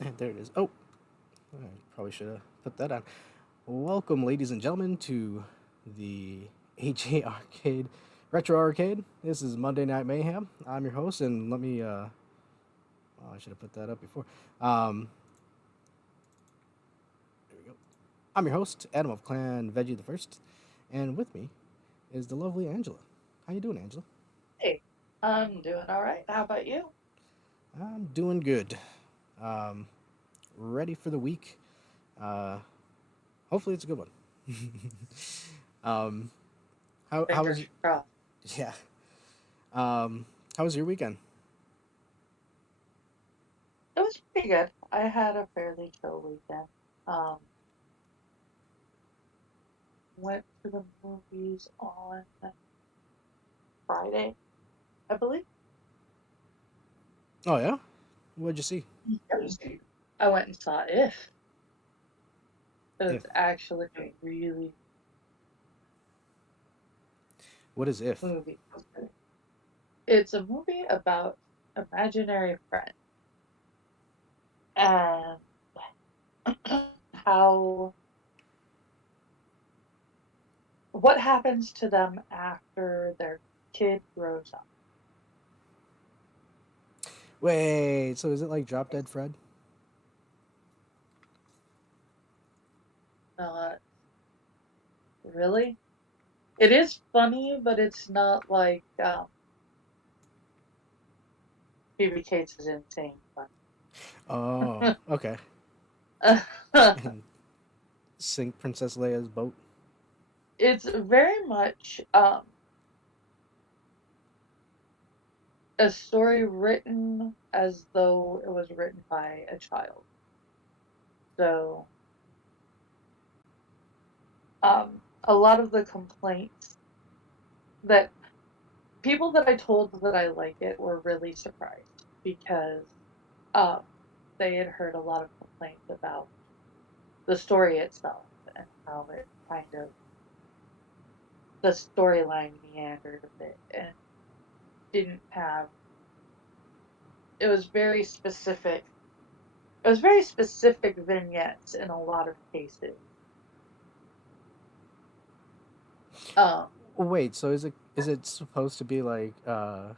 There it is. Oh, I probably should have put that on. Welcome, ladies and gentlemen, to the AJ Arcade Retro Arcade. This is Monday Night Mayhem. I'm your host, and let me. Oh, I should have put that up before. Um, there we go. I'm your host, Adam of Clan Veggie the First, and with me is the lovely Angela. How you doing, Angela? Hey, I'm doing all right. How about you? I'm doing good. Um, Ready for the week. Uh, Hopefully, it's a good one. um, how was Fingers crossed. yeah? How was your weekend? It was pretty good. I had a fairly chill weekend. Um, went to the movies on Friday, I believe. Oh yeah, what'd you see? Yes. I went and saw If. It If was actually a really what is if? movie. It's a movie about imaginary friends and how what happens to them after their kid grows up. Wait, so is it like Drop Dead Fred? Uh, really? It is funny, but it's not like Phoebe Cates is insane Oh, funny. okay. And sink Princess Leia's boat. It's very much a story written as though it was written by a child. So a lot of the complaints that people that I told that I like it were really surprised because um, they had heard a lot of complaints about the story itself and how it kind of the storyline meandered a bit and didn't have it was very specific. It was very specific vignettes in a lot of cases. Um, Wait, so is it supposed to be like a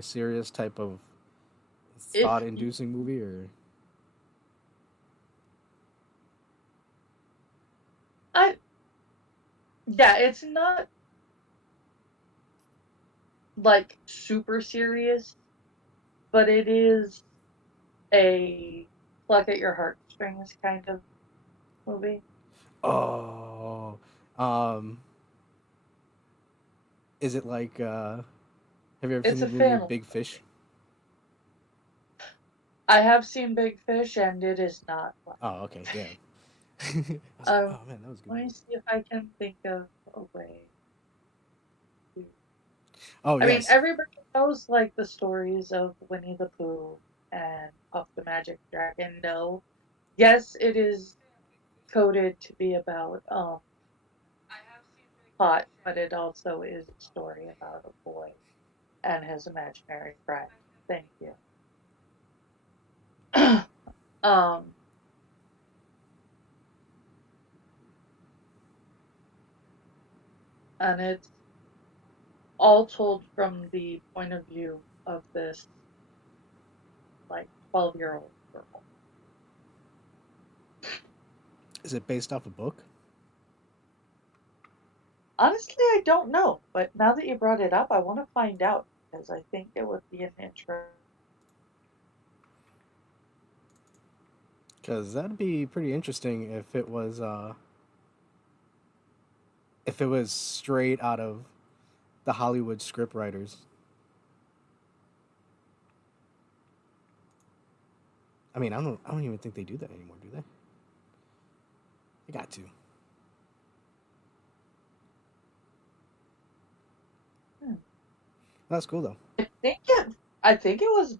serious type of if thought-inducing movie or? I yeah, it's not like super serious, but it is a pluck at your heartstrings kind of movie. Oh, um, is it like? Have you ever seen It's the a movie family Big Fish? movie. I have seen Big Fish and it is not Oh, okay, funny. damn. I was like, um, oh man, that was a good Let me movie. see if I can think of a way to Oh I mean, yes, everybody knows like the stories of Winnie the Pooh and Puff the Magic Dragon. No, yes, it is coded to be about pot, but it also is a story about a boy and his imaginary friend. Thank you. um, and it's all told from the point of view of this like 12-year-old girl. is it based off a book? Honestly, I don't know, but now that you brought it up, I want to find out because I think it would be an intro. Because that'd be pretty interesting if it was straight out of the Hollywood script writers. I mean, I don't even think they do that anymore, do they? They got to. Hmm. That's cool though. I think it. I think it was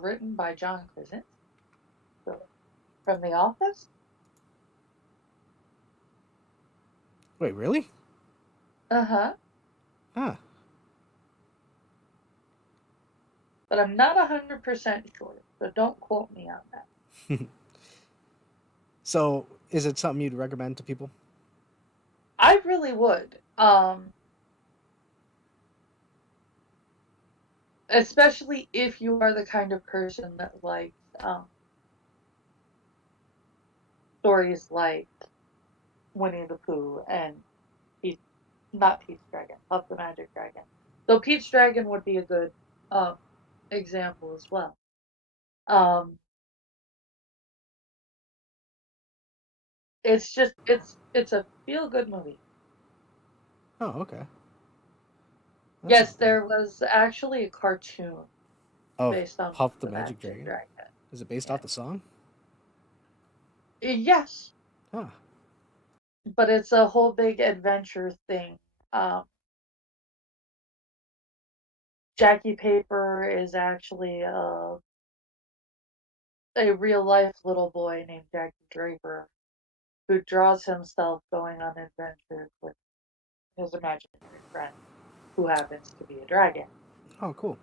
written by John Krasinski from The Office. Wait, really? Uh huh. Huh. But I'm not 100% sure, so don't quote me on that. So, is it something you'd recommend to people? I really would. Especially if you are the kind of person that likes stories like Winnie the Pooh and Peach, not Peach Dragon, Puff the Magic Dragon. Though Peach Dragon would be a good um, example as well. Um, it's a feel good movie. Oh, okay. That's Yes, not bad. there was actually a cartoon Of based on Puff the the Magic Magic Dragon? Dragon. Is it based Yeah. off the song? Yes, Huh. but it's a whole big adventure thing. Um, Jackie Paper is actually a real life little boy named Jackie Draper who draws himself going on adventures with his imaginary friend who happens to be a dragon. Oh, cool.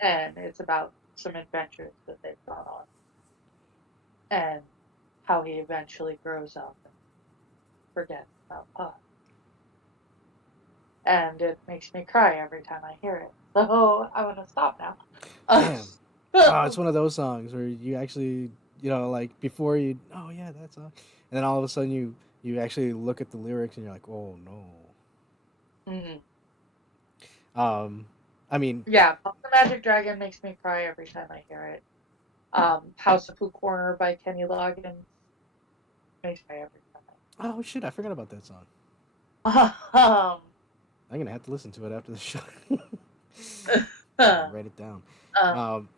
And it's about some adventures that they've gone on and how he eventually grows up and forgets about Puff. And it makes me cry every time I hear it. So I want to stop now. Damn. Oh, it's one of those songs where you actually, like before you, oh yeah, that song, and then all of a sudden you actually look at the lyrics and you're like, oh no. Mhm. Um, I mean, Yeah, Puff the Magic Dragon makes me cry every time I hear it. House of Pooh Corner by Kenny Loggins makes me cry every oh shit, I forgot about that song. time. I'm gonna have to listen to it after the show. Um, Write it down. um, Um,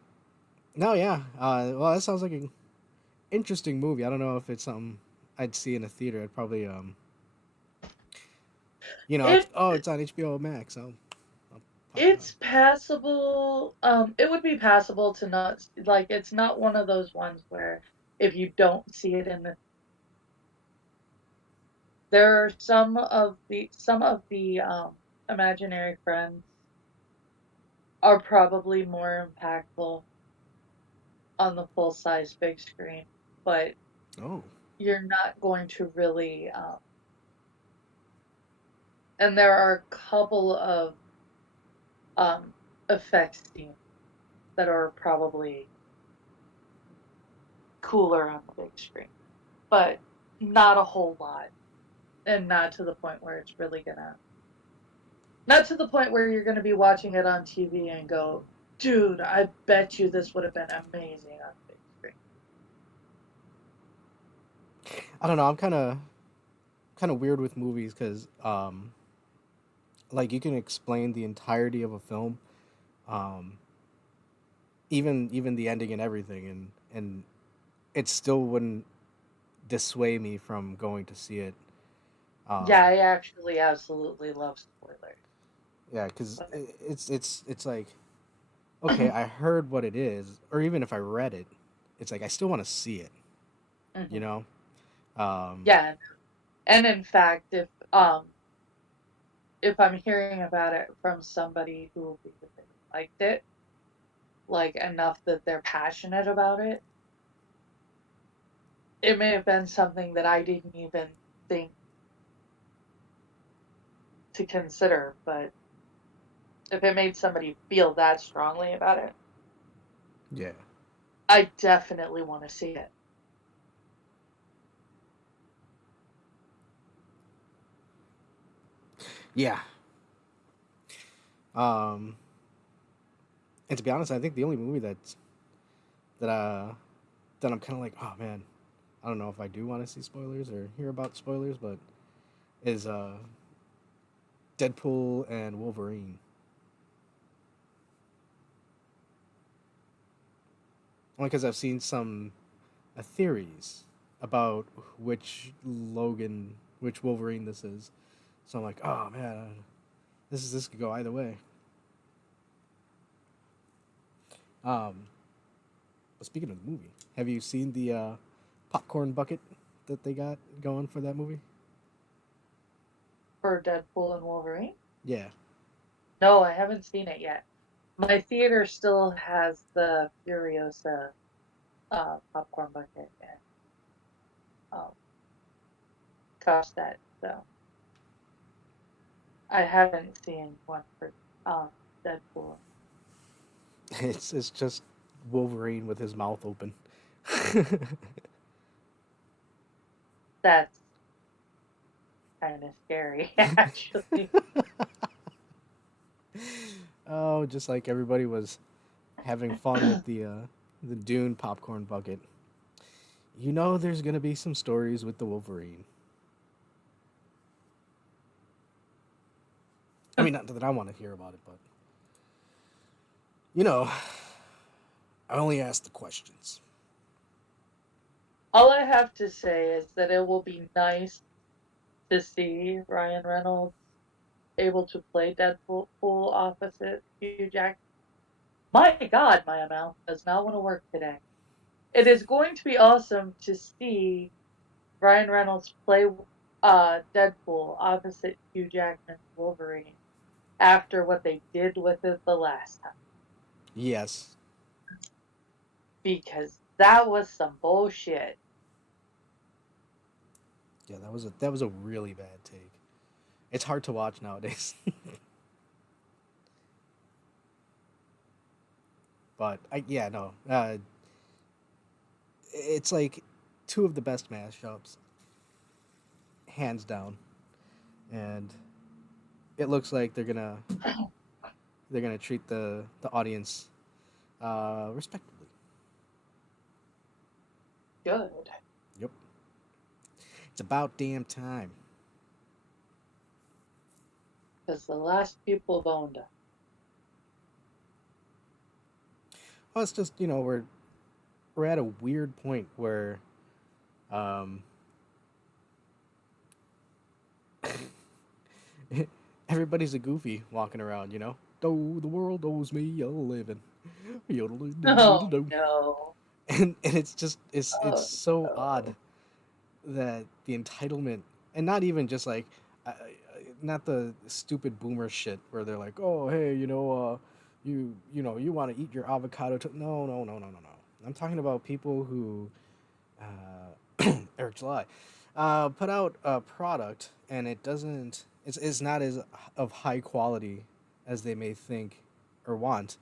no, yeah. Well, that sounds like an interesting movie. I don't know if it's something I'd see in a theater. I'd probably, it it's on HBO Max. I'll pop it on. it's passable. It would be passable to not like. It's not one of those ones where if you don't see it in the there are some of the imaginary friends are probably more impactful on the full size big screen, but Oh, you're not going to really. And there are a couple of um, effects scenes that are probably cooler on the big screen, but not a whole lot, and not to the point where it's really gonna. Not to the point where you're gonna be watching it on TV and go, dude, I bet you this would have been amazing on the big screen. I don't know. I'm kind of weird with movies because like you can explain the entirety of a film, um, even the ending and everything, and it still wouldn't dissuade me from going to see it. Yeah, Um, I actually absolutely love spoilers. yeah, because But, it's like okay, I heard what it is, or even if I read it, it's like I still want to see it. You mhm. know? Um, Yeah, and in fact, if I'm hearing about it from somebody who really liked it, like enough that they're passionate about it may have been something that I didn't even think to consider, but if it made somebody feel that strongly about it, yeah, I definitely want to see it. yeah. Um, and to be honest, I think the only movie that uh that I'm kind of like, oh man, I don't know if I do want to see spoilers or hear about spoilers, but is Deadpool and Wolverine. Only because I've seen some theories about which Wolverine this is. So I'm like, oh man, this could go either way. Um, but speaking of the movie, have you seen the popcorn bucket that they got going for that movie? For Deadpool and Wolverine? Yeah. No, I haven't seen it yet. My theater still has the Furiosa popcorn bucket and um, cost that. So I haven't seen one for um, Deadpool. It's just Wolverine with his mouth open. That's kind of scary, actually. Oh, just like everybody was having fun with the Dune popcorn bucket. You know, there's gonna be some stories with the Wolverine. I mean, not that I want to hear about it, but you know, I only ask the questions. All I have to say is that it will be nice to see Ryan Reynolds able to play Deadpool opposite Hugh Jackman. My God, my mouth does not want to work today. It is going to be awesome to see Ryan Reynolds play Deadpool opposite Hugh Jackman's Wolverine after what they did with it the last time, Yes, because that was some bullshit. yeah, that was a really bad take. It's hard to watch nowadays, but yeah, no, it's like two of the best mashups, hands down, and it looks like they're gonna treat the audience respectfully. Good, Yep, it's about damn time. because the last people boned us. Well, it's just we're at a weird point where um, everybody's a goofy walking around. Though the world owes me a living, Oh yodel-doo-doo-doo-doo. no. And it's just it's Oh so odd no. that the entitlement, and not even just like not the stupid boomer shit where they're like, oh hey, you want to eat your avocado no, no, no, no, no, no. I'm talking about people who Eric July put out a product and it's not as of high quality as they may think or want,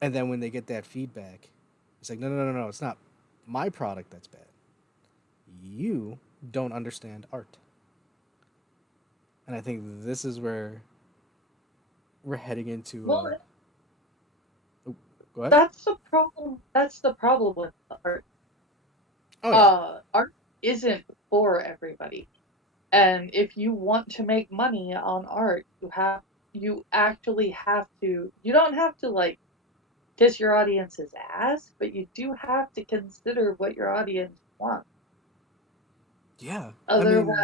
and then when they get that feedback, it's like, no, no, no, no, it's not my product that's bad. You don't understand art. And I think this is where we're heading into. Well, Oh, go ahead. that's the problem. That's the problem with art. Oh yeah, Art isn't for everybody. And if you want to make money on art, you actually have to you don't have to like kiss your audience's ass, but you do have to consider what your audience wants. yeah. I mean,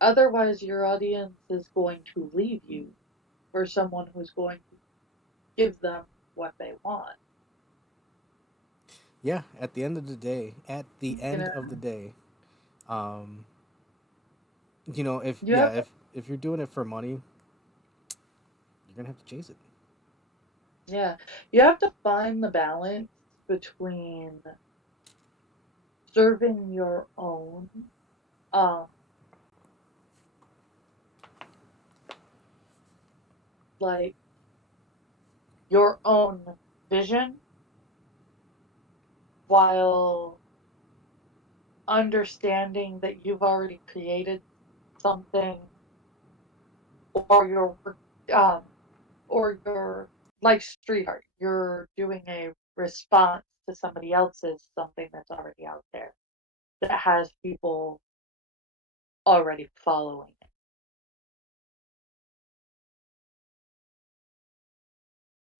Otherwise your audience is going to leave you for someone who's going to give them what they want. yeah. At the end of the day, You know, um, if you yeah, have if you're doing it for money, you're gonna have to chase it. yeah, you have to find the balance between serving your own um like your own vision while understanding that you've already created something or your work um or your like street art. You're doing a response to somebody else's something that's already out there that has people already following it.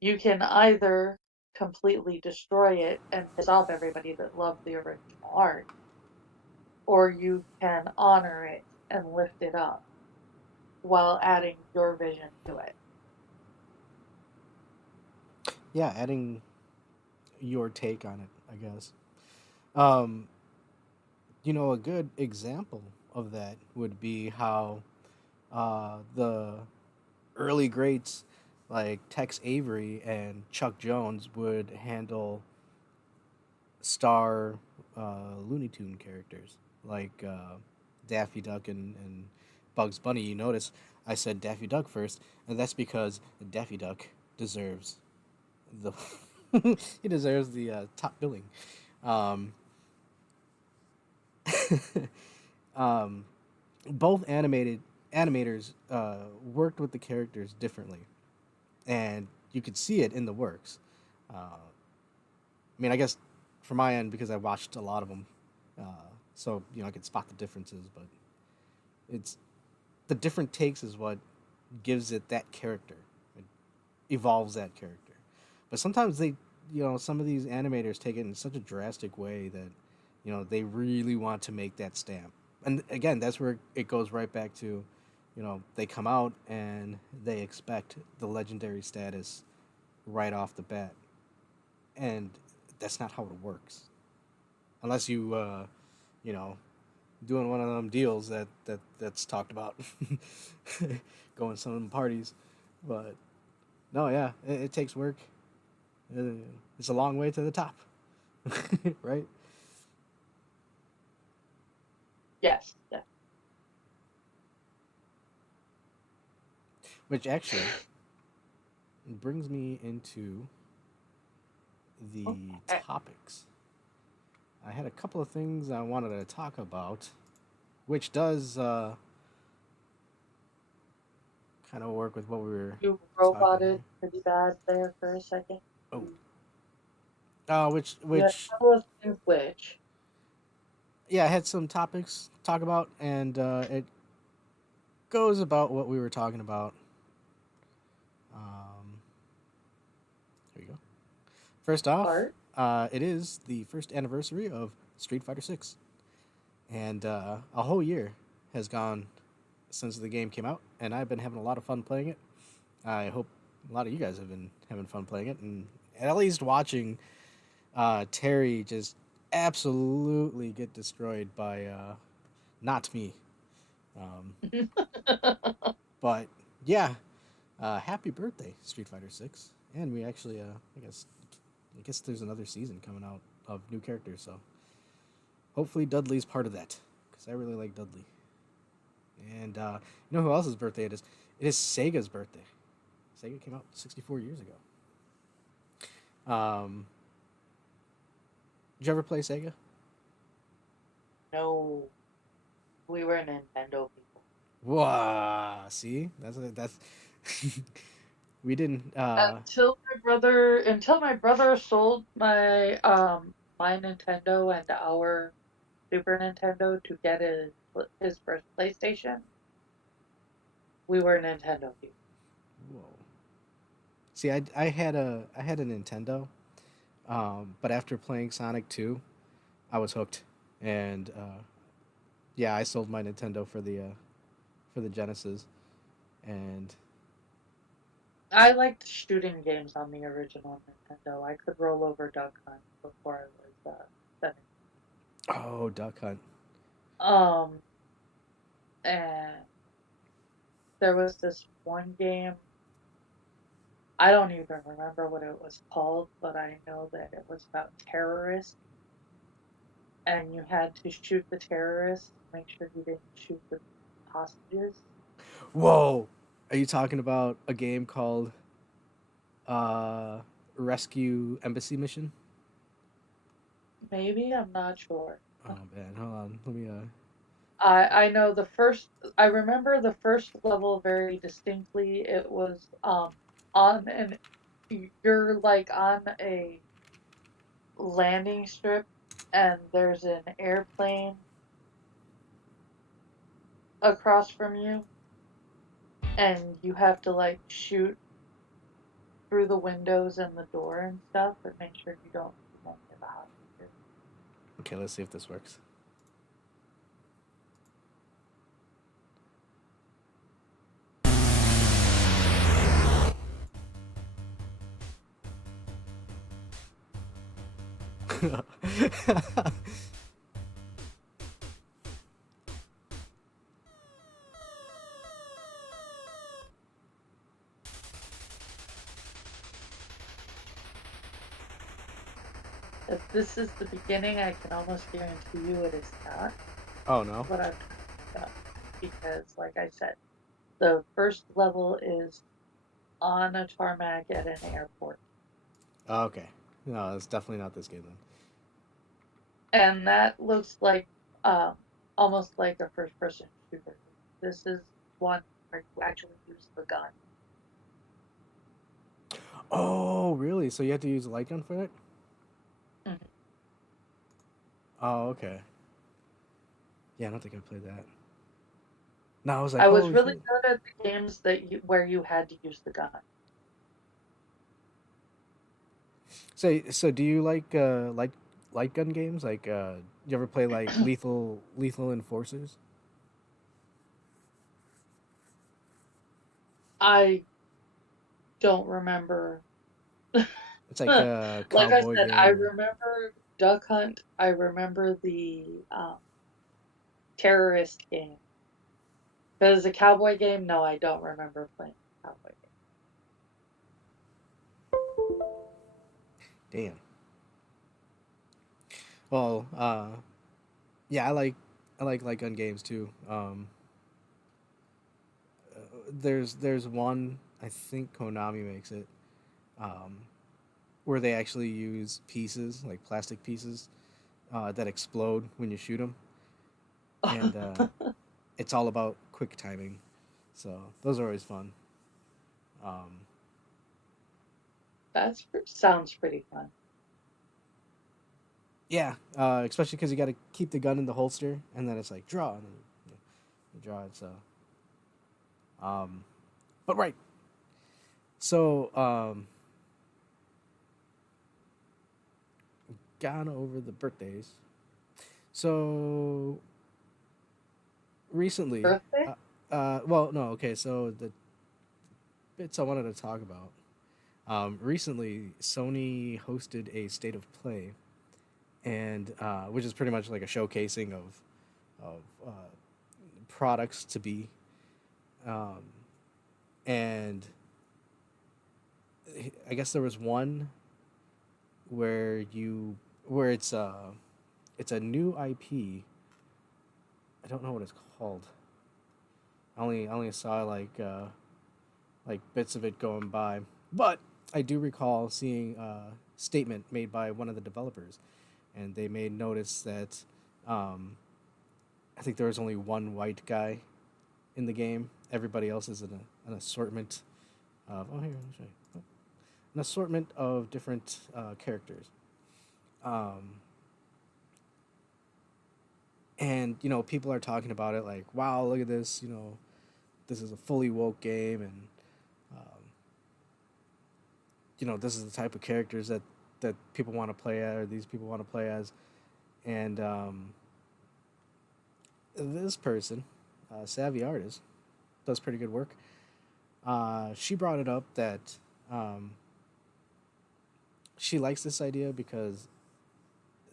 You can either completely destroy it and piss off everybody that loved the original art, or you can honor it and lift it up while adding your vision to it. Yeah, adding your take on it, I guess. Um, a good example of that would be how the early greats like Tex Avery and Chuck Jones would handle star Looney Tune characters like Daffy Duck and Bugs Bunny. You notice I said Daffy Duck first, and that's because Daffy Duck deserves the he deserves the top billing. Um, um, both animators worked with the characters differently, and you could see it in the works. I mean, I guess from my end because I watched a lot of them, uh, so I could spot the differences. But it's the different takes is what gives it that character. It evolves that character. But sometimes some of these animators take it in such a drastic way that, they really want to make that stamp. And again, that's where it goes right back to, they come out and they expect the legendary status right off the bat. And that's not how it works. Unless you know, doing one of them deals that's talked about, going to some of them parties. But no, yeah, it takes work. It's a long way to the top, right? Yes. Yeah. Which actually brings me into the Okay. topics. I had a couple of things I wanted to talk about, which does kind of work with what we were You talking roboted here. pretty bad there for a second. Oh, You, which you had which a couple of things which. yeah, I had some topics to talk about, and it goes about what we were talking about. Um, here you go. First off, Art. it is the first anniversary of Street Fighter Six, and a whole year has gone since the game came out, and I've been having a lot of fun playing it. I hope a lot of you guys have been having fun playing it, and at least watching Terry just absolutely get destroyed by not me. Um, but yeah, happy birthday, Street Fighter Six, and we actually, I guess there's another season coming out of new characters, so hopefully Dudley's part of that because I really like Dudley. And you know who else's birthday it is? It is Sega's birthday. Sega came out 64 years ago. Um, did you ever play Sega? No, we were Nintendo people. Wow, see, that's we didn't. Until my brother sold my Nintendo and our Super Nintendo to get his first PlayStation, we were Nintendo people. Whoa. See, I had a Nintendo, but after playing Sonic 2, I was hooked, and yeah, I sold my Nintendo for the Genesis, and I liked shooting games on the original Nintendo. I could roll over Duck Hunt before I was 7. oh, Duck Hunt. Um, and there was this one game. I don't even remember what it was called, but I know that it was about terrorists, and you had to shoot the terrorists, make sure you didn't shoot the hostages. Whoa, are you talking about a game called uh, Rescue Embassy Mission? Maybe, I'm not sure. Oh man, hold on, let me. I know the first. I remember the first level very distinctly. It was on an you're like on a landing strip, and there's an airplane across from you, and you have to like shoot through the windows and the door and stuff, and make sure you don't shoot any of the hostages. Okay, let's see if this works. If this is the beginning, I can almost guarantee you it is not Oh no. what I'm talking about. Because, like I said, the first level is on a tarmac at an airport. Oh, okay. No, it's definitely not this game then. And that looks like um, almost like a first person shooter. This is one where you actually use the gun. Oh, really? So you have to use a light gun for it? Mhm. Oh, okay. Yeah, I don't think I played that. No, I was like, I was holy really shit. good at the games where you had to use the gun. So do you like light gun games? Like you ever play like Lethal Enforcers? I don't remember. It's like a Like I cowboy said, I game or remember Duck Hunt. I remember the terrorist game. But as a cowboy game, no, I don't remember playing a cowboy game. damn. Well, yeah, I like light gun games too. There's one I think Konami makes it, um, where they actually use pieces like plastic pieces that explode when you shoot them, and it's all about quick timing. So those are always fun. Um, Sounds pretty fun. yeah, especially because you got to keep the gun in the holster, and then it's like draw, and then you draw it. So, um, but right. So, gone over the birthdays. So recently, Birthday? well, no, okay. So the bits I wanted to talk about. Recently, Sony hosted a state of play, and which is pretty much like a showcasing of products to be, um, and I guess there was one where it's a new IP. I don't know what it's called. I only saw like bits of it going by, but I do recall seeing a statement made by one of the developers, and they made notice that um, I think there was only one white guy in the game. Everybody else is an assortment of here, let me show you. Oh, an assortment of different characters. Um, and people are talking about it like, wow, look at this. This is a fully woke game, and um, this is the type of characters that people want to play as, or these people want to play as, and this person, savvy artist, does pretty good work. She brought it up that um, she likes this idea because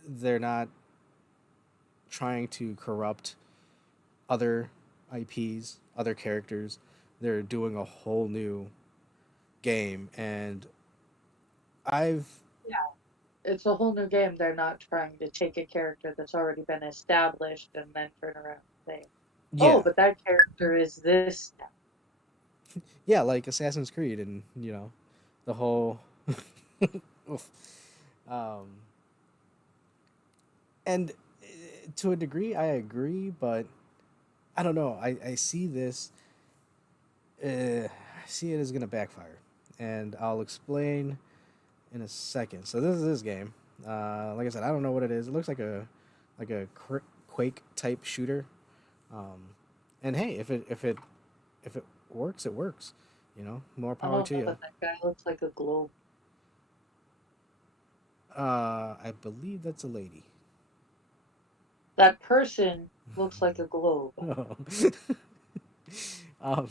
they're not trying to corrupt other IPs, other characters. They're doing a whole new game, and I've Yeah, it's a whole new game. They're not trying to take a character that's already been established and then turn around and say, "Oh, yeah, but that character is this now." yeah, like Assassin's Creed, and the whole. Oof. Um, and to a degree, I agree, but I don't know. I see this. I see it as gonna backfire, and I'll explain in a second. So this is this game. Like I said, I don't know what it is. It looks like a Quake type shooter. Um, and hey, if it works, it works. More I power don't to know, you. but that guy looks like a globe. I believe that's a lady. That person looks like a globe. um,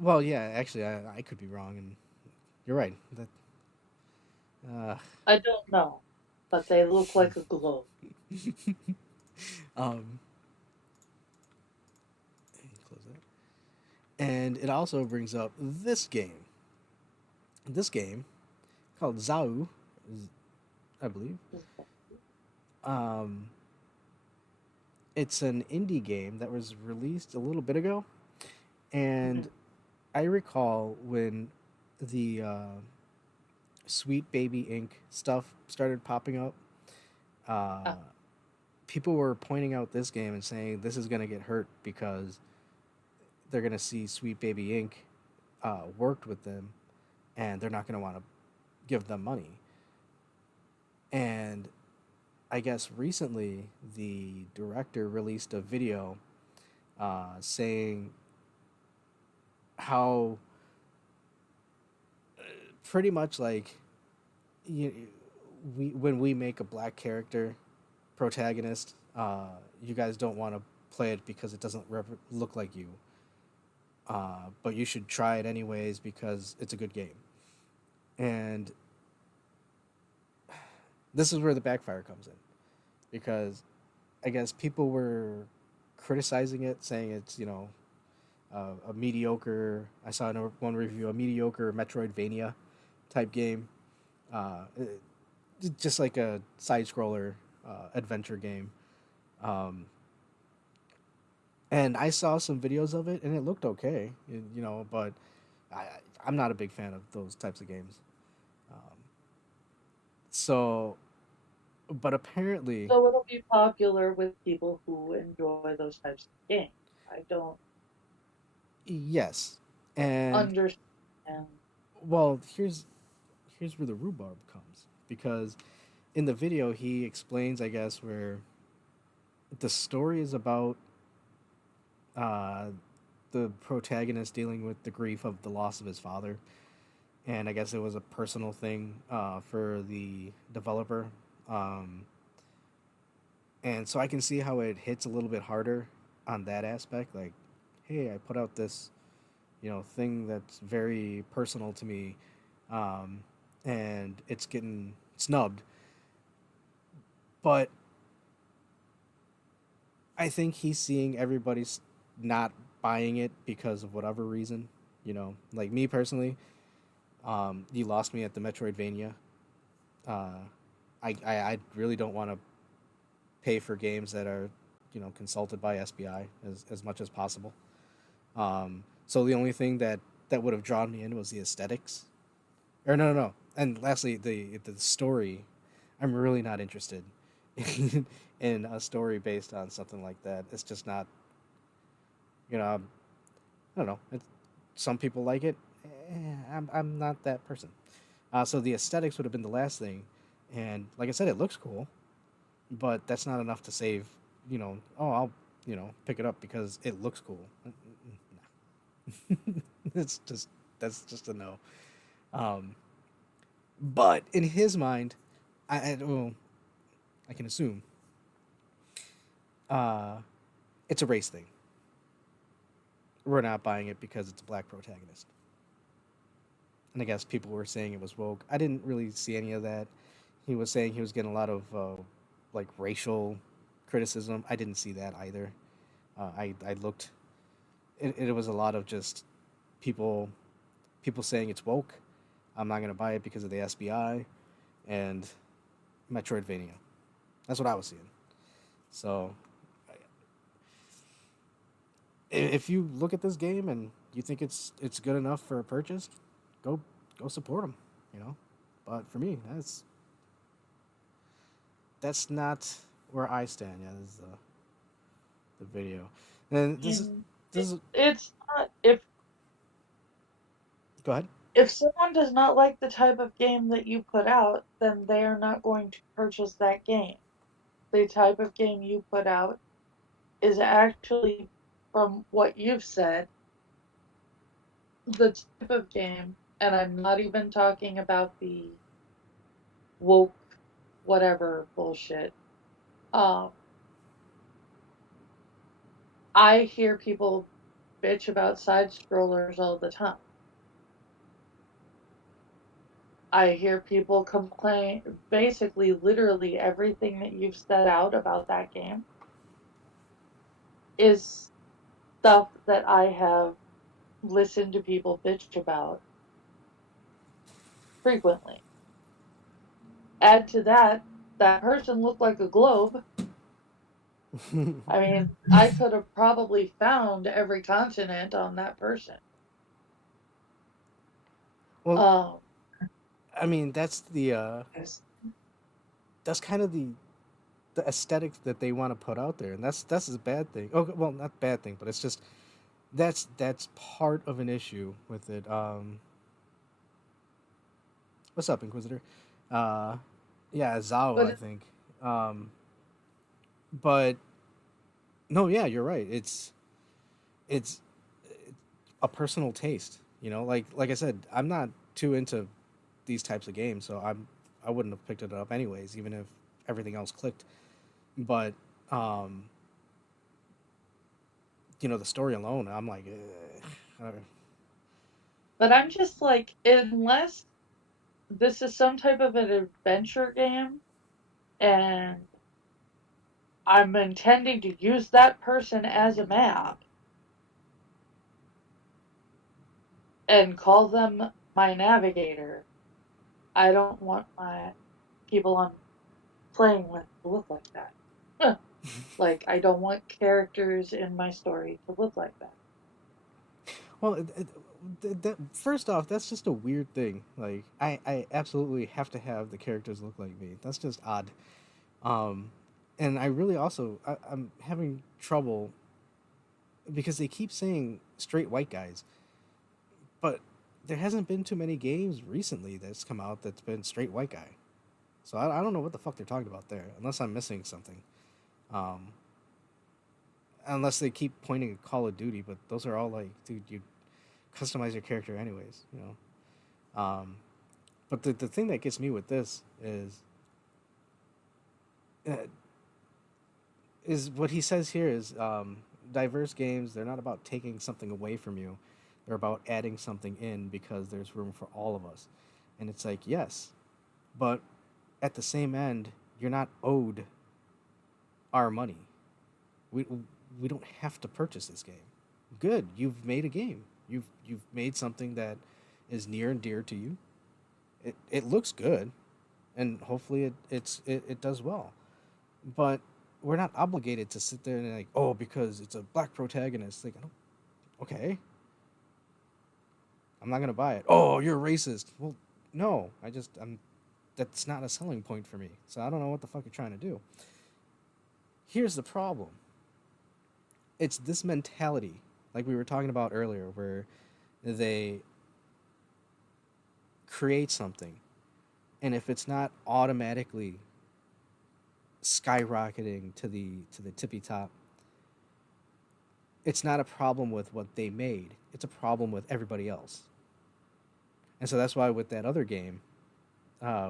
well, yeah, actually, I could be wrong, and you're right. That uh, I don't know, but they look like a globe. um, close that. And it also brings up this game. This game called Zau, I believe. Um, it's an indie game that was released a little bit ago, Mhm. and I recall when the Sweet Baby Inc. stuff started popping up. Uh, Ah, People were pointing out this game and saying this is going to get hurt because they're going to see Sweet Baby Inc. Worked with them, and they're not going to want to give them money. And I guess recently the director released a video saying how pretty much like you, we when we make a black character protagonist, you guys don't want to play it because it doesn't look like you, but you should try it anyways because it's a good game. And this is where the backfire comes in because I guess people were criticizing it, saying it's a mediocre. I saw in one review a mediocre Metroidvania type game, uh, just like a side scroller adventure game. Um, and I saw some videos of it, and it looked okay, but I I'm not a big fan of those types of games. Um, so, but apparently, so it'll be popular with people who enjoy those types of games. I don't yes, and understand. well, here's where the rhubarb comes because in the video he explains, I guess, where the story is about uh, the protagonist dealing with the grief of the loss of his father, and I guess it was a personal thing for the developer, um, and so I can see how it hits a little bit harder on that aspect. Like, hey, I put out this thing that's very personal to me, um, and it's getting snubbed. But I think he's seeing everybody's not buying it because of whatever reason. Like me personally, you lost me at the Metroidvania. Uh, I really don't want to pay for games that are, consulted by SBI as much as possible. So the only thing that would have drawn me in was the aesthetics. Or no. And lastly, the story. I'm really not interested in a story based on something like that. It's just not, you know, I don't know. Some people like it. I'm not that person. So the aesthetics would have been the last thing, and like I said, it looks cool, but that's not enough to save. Oh, I'll pick it up because it looks cool. it's just that's just a no. Um, but in his mind, well, I can assume uh, it's a race thing. We're not buying it because it's a black protagonist. And I guess people were saying it was woke. I didn't really see any of that. He was saying he was getting a lot of like racial criticism. I didn't see that either. I looked. It was a lot of just people people saying it's woke. I'm not gonna buy it because of the SBI and Metroidvania. That's what I was seeing. So if you look at this game and you think it's good enough for a purchase, go go support them. You know, but for me, that's not where I stand. Yeah, this is the video, and And this is it's not go ahead. if someone does not like the type of game that you put out, then they are not going to purchase that game. The type of game you put out is actually, from what you've said, the type of game, and I'm not even talking about the woke whatever bullshit. Um, I hear people bitch about side scrollers all the time. I hear people complain basically literally everything that you've set out about that game is stuff that I have listened to people bitch about frequently. Add to that, that person looked like a globe. I mean, I could have probably found every continent on that person. Well, Um, I mean, that's kind of the aesthetics that they want to put out there, and that's a bad thing. Oh, well, not bad thing, but it's just that's part of an issue with it. What's up, Inquisitor? Uh, yeah, Zao, I but think. Um, but no, yeah, you're right. It's a personal taste. You know, like I said, I'm not too into these types of games, so I wouldn't have picked it up anyways, even if everything else clicked. But um, the story alone, I'm like, but I'm just like, unless this is some type of an adventure game and I'm intending to use that person as a map and call them my navigator, I don't want my people I'm playing with to look like that. Like, I don't want characters in my story to look like that. well, first off, that's just a weird thing. Like, I absolutely have to have the characters look like me. That's just odd. Um, and I really also I'm having trouble because they keep saying straight white guys, but there hasn't been too many games recently that's come out that's been straight white guy. So I don't know what the fuck they're talking about there, unless I'm missing something. Um, unless they keep pointing at Call of Duty, but those are all like, dude, you customize your character anyways, you know. But the thing that gets me with this uh, is what he says here is diverse games. They're not about taking something away from you. They're about adding something in because there's room for all of us. And it's like, yes, but at the same end, you're not owed our money. We we don't have to purchase this game. Good, you've made a game. You've made something that is near and dear to you. It looks good, and hopefully it does well. But we're not obligated to sit there and like, oh, because it's a black protagonist. Like, I don't, okay, I'm not gonna buy it. Oh, you're racist. Well, no, I'm. That's not a selling point for me. So I don't know what the fuck you're trying to do. Here's the problem. It's this mentality, like we were talking about earlier, where they create something, and if it's not automatically skyrocketing to the tippy top, it's not a problem with what they made. It's a problem with everybody else. And so that's why with that other game,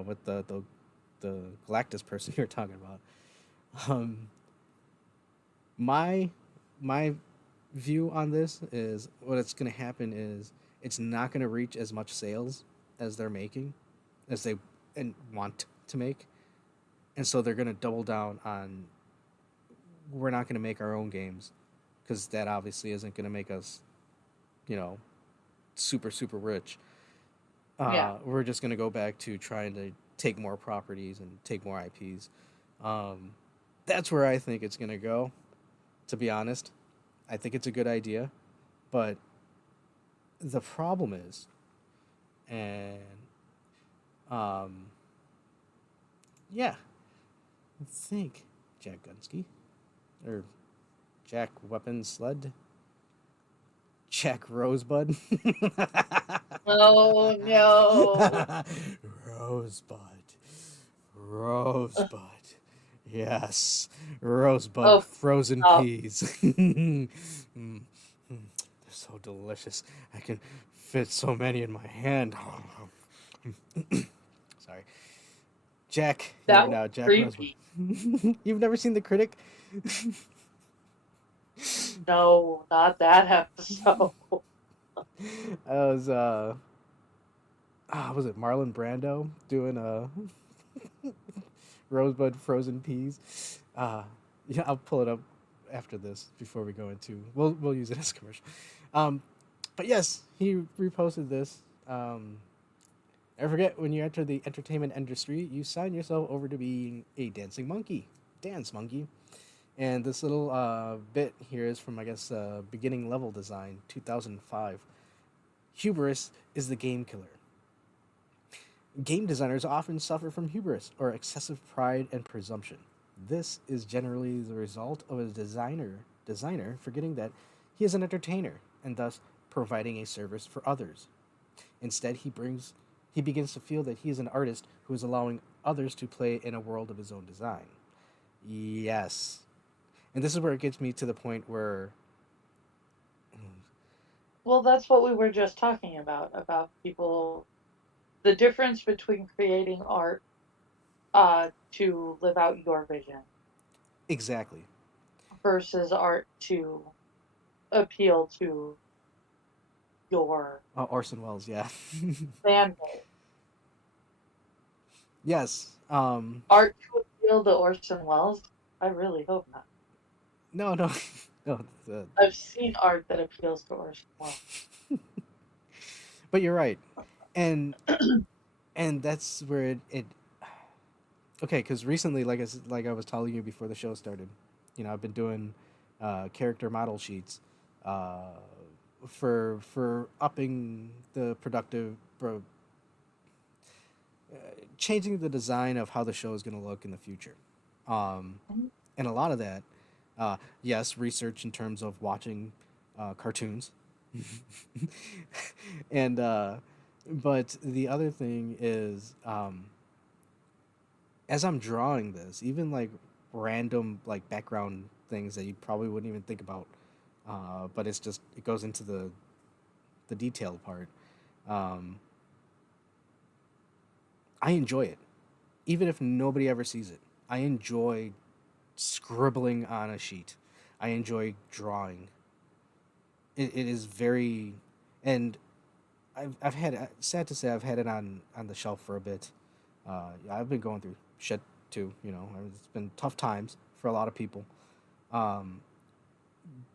with the Galactus person you're talking about, um, my my view on this is what's going to happen is it's not going to reach as much sales as they're making, as they and want to make, and so they're going to double down on we're not going to make our own games because that obviously isn't going to make us, you know, super rich. Yeah. We're just going to go back to trying to take more properties and take more IPs. Um, that's where I think it's going to go. To be honest, I think it's a good idea, but the problem is, and um, yeah, I think Jack Gunsky or Jack Weapon Sled, Jack Rosebud. Oh no. Rosebud. Rosebud. Yes. Rosebud Oh, frozen oh, peas. Mm, mm, they're so delicious. I can fit so many in my hand. Sorry. Jack. Yeah, that was no, Jack Rosebud. creepy. You've never seen The Critic? No, not that episode. I was was it Marlon Brando doing Rosebud frozen peas? Yeah, I'll pull it up after this before we go into. We'll use it as a commercial. Um, but yes, he reposted this. Never forget, when you enter the entertainment industry, you sign yourself over to being a dancing monkey, dance monkey. And this little bit here is from, I guess, beginning level design, 2005. Hubris is the game killer. Game designers often suffer from hubris, or excessive pride and presumption. This is generally the result of a designer forgetting that he is an entertainer and thus providing a service for others. Instead, he begins to feel that he is an artist who is allowing others to play in a world of his own design. Yes. And this is where it gets me to the point where Well, that's what we were just talking about people, the difference between creating art to live out your vision exactly. versus art to appeal to your Orson Welles, yeah. fan base. Yes. Art to appeal to Orson Welles? I really hope not. No, no, no. I've seen art that appeals to Orson Welles. But you're right, and that's where it okay. Because recently, like I was telling you before the show started, I've been doing character model sheets uh, for upping the productive, changing the design of how the show is going to look in the future. Um, Mhm. and a lot of that, yes, research in terms of watching cartoons, and but the other thing is, as I'm drawing this, even like random like background things that you probably wouldn't even think about, but it goes into the detail part. Um, I enjoy it, even if nobody ever sees it. I enjoy scribbling on a sheet. I enjoy drawing. It is very, and I've had sad to say I've had it on the shelf for a bit. I've been going through shit too. It's been tough times for a lot of people. Um,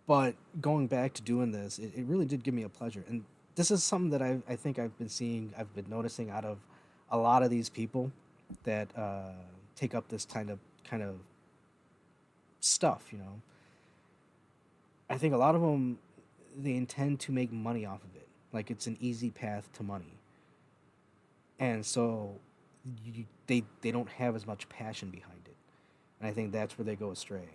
but going back to doing this, it really did give me a pleasure. And this is something that I think I've been noticing out of a lot of these people that take up this kind of stuff. I think a lot of them, they intend to make money off of it. Like it's an easy path to money, and so they don't have as much passion behind it, and I think that's where they go astray.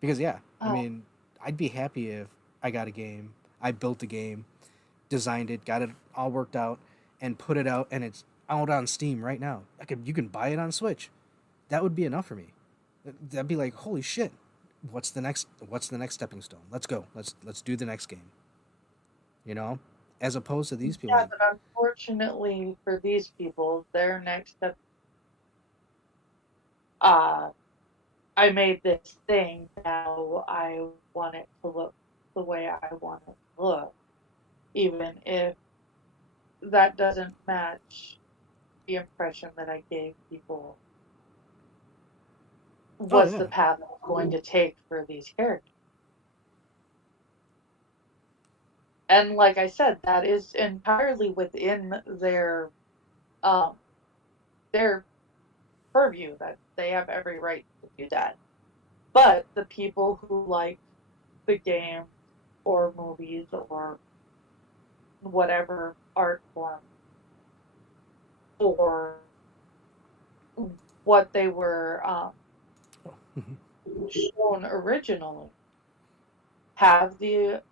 Because yeah, I Oh, mean, I'd be happy if I got a game, I built a game, designed it, got it all worked out, and put it out, and it's out on Steam right now. You can buy it on Switch. That would be enough for me. That'd be like, holy shit. What's the next stepping stone? Let's go. Let's do the next game. You know? As opposed to these people yeah, like, but unfortunately for these people, their next step, uh, I made this thing, now I want it to look the way I want it to look, even if that doesn't match the impression that I gave people oh was the yeah. path I was going to take for these characters. And like I said, that is entirely within um their purview, that they have every right to do that. But the people who like the game or movies or whatever art form or what they were shown originally have the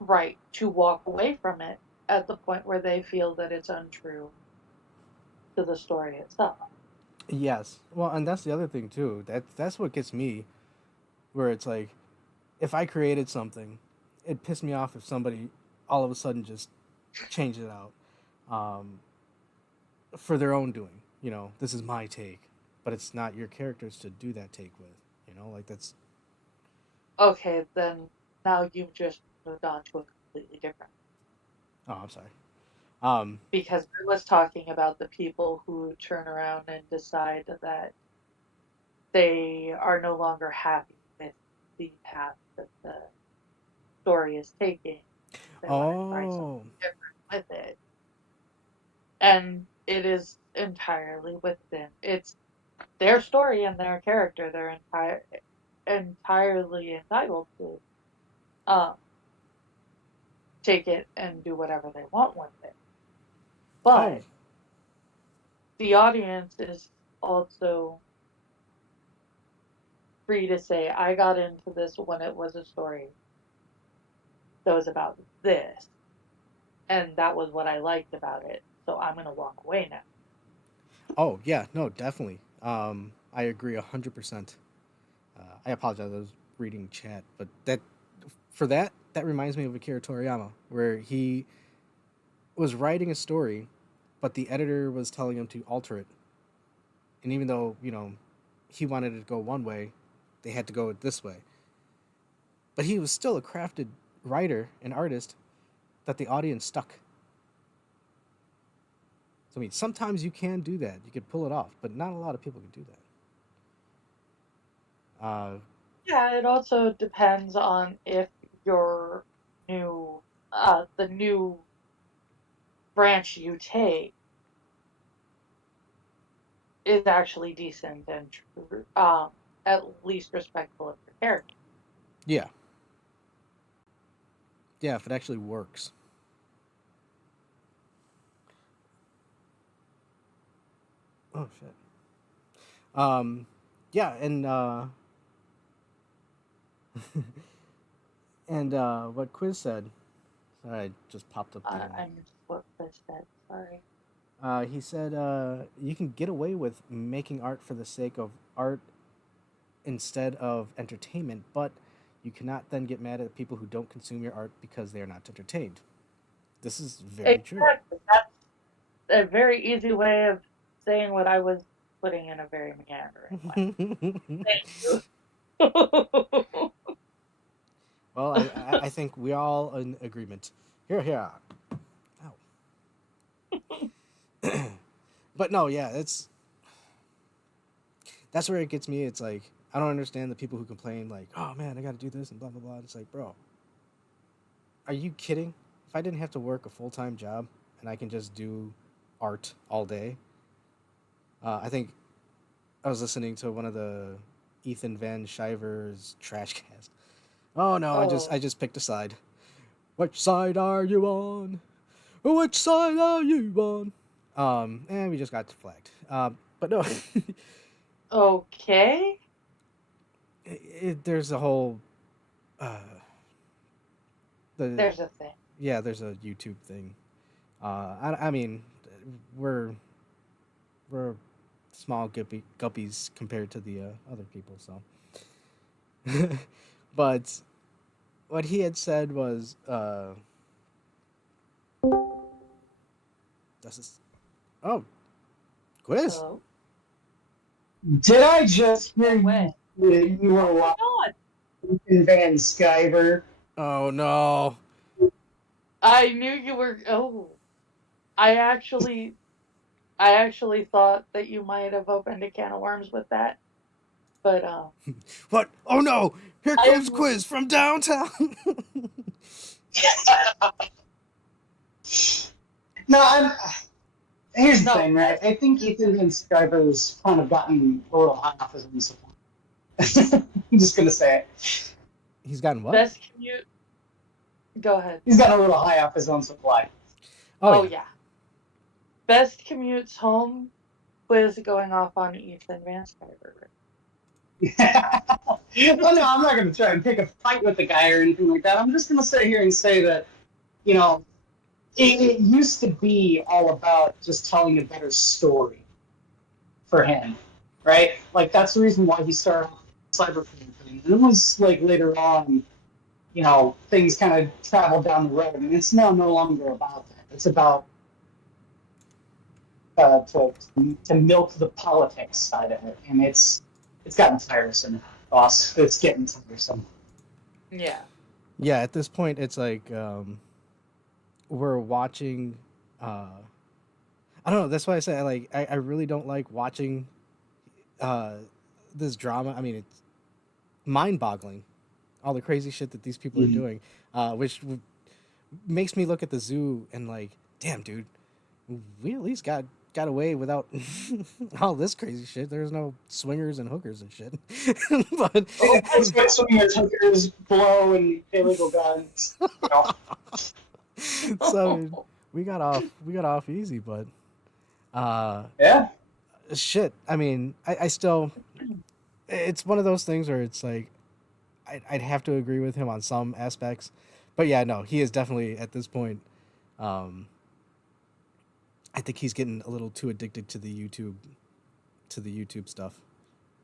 right to walk away from it at the point where they feel that it's untrue to the story itself. Yes. Well, and that's the other thing too. That's what gets me where it's like if I created something, it pissed me off if somebody all of a sudden just changed it out um, for their own doing. This is my take, but it's not your characters to do that take with. Like that's. Okay, then now you've just moved on to a completely different. Oh, I'm sorry. Um, Because I was talking about the people who turn around and decide that they are no longer happy with the path that the story is taking. They want to try something Oh, different with it. And it is entirely within it's their story and their character. They're entirely entitled to um, take it and do whatever they want with it. oh, But the audience is also free to say, I got into this when it was a story that was about this, and that was what I liked about it. So I'm gonna walk away now. oh, yeah, no, definitely. I agree 100%. I apologize, I was reading chat, but that reminds me of Akira Toriyama, where he was writing a story, but the editor was telling him to alter it, and even though he wanted it to go one way, they had to go it this way. But he was still a crafted writer and artist that the audience stuck. So I mean, sometimes you can do that. You could pull it off, but not a lot of people can do that. Yeah, it also depends on if your new the new branch you take is actually decent and at least respectful of your character. Yeah, yeah. If it actually works. Oh shit. Um, yeah, and what Quiz said. Sorry, I just popped up the. I missed what Chris said. Sorry. He said you can get away with making art for the sake of art instead of entertainment, but you cannot then get mad at people who don't consume your art because they are not entertained. This is very true. Exactly. That's a very easy way of saying what I was putting in a very meandering way. Thank you. Well, I think we all in agreement. Here, here. Ow. But no, yeah, that's where it gets me. It's like I don't understand the people who complain like, "Oh man, I got to do this and blah blah blah." It's like, bro, are you kidding? If I didn't have to work a full time job and I can just do art all day, I think I was listening to one of the Ethan Van Shiver's trash cast. Oh no, I just Oh, I just picked a side. Which side are you on? Which side are you on? And we just got flagged. But no, okay. there's a whole uh, the There's a thing. yeah, there's a YouTube thing. I mean, we're we're small guppies compared to the other people. So, but what he had said was, "This is oh quiz." Hello? Did I just hear No way. you were Oh my watching Van Skyver? Oh no! god. I knew you were I actually I actually thought that you might have opened a can of worms with that. But What? Oh no! Here I comes quiz from downtown. No, here's the no thing, right? I think Ethan Van Skyver's kind of gotten a little high off his own supply. I'm just gonna say it. He's gotten what? best commute go ahead. He's gotten a little high off his own supply. Oh Oh yeah. yeah. Best commutes home quiz going off on Ethan Van Skyver. Well, no, I'm not gonna try and pick a fight with the guy or anything like that. I'm just gonna sit here and say that, you know, it used to be all about just telling a better story for him, right? Like that's the reason why he started off the cyberpunk thing. And it was like later on, things kind of traveled down the road, and it's now no longer about that. It's about to milk the politics side of it, and it's gotten tiresome, boss. It's getting tiresome. Yeah. Yeah, at this point, it's like we're watching. I don't know. That's why I say I really don't like watching uh, this drama. I mean, it's mind-boggling, all the crazy shit that these people are Mhm. doing. Which makes me look at the zoo and like, damn, dude, we at least got away without all this crazy shit. There's no swingers and hookers and shit. But Swingers, hookers, blow, and illegal guns. You know. so we got off easy, but Yeah. shit. I mean, I still, it's one of those things where it's like, I'd have to agree with him on some aspects, but yeah, no, he is definitely at this point. Um, I think he's getting a little too addicted to the YouTube stuff,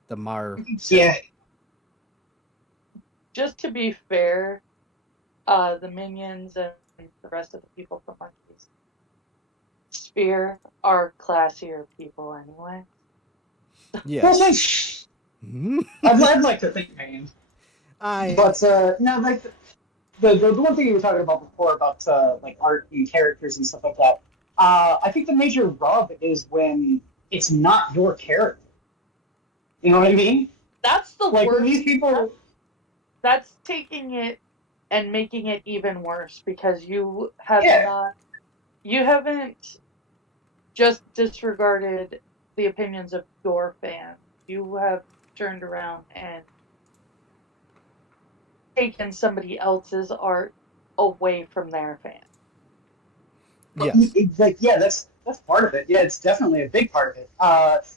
the Mar. Yeah. Just to be fair, the minions and the rest of the people from Monkey's Sphere are classier people anyway. Well, Yes. thanks. Mhm. I'd like to think, man. I But no, like the one thing you were talking about before about like art and characters and stuff like that. I think the major rub is when it's not your character. You know what I mean? That's the Like when worst. these people. That's taking it and making it even worse because you have Yeah. you haven't just disregarded the opinions of your fans. You have turned around and taken somebody else's art away from their fans. yes. Like yeah, that's part of it. Yeah, it's definitely a big part of it.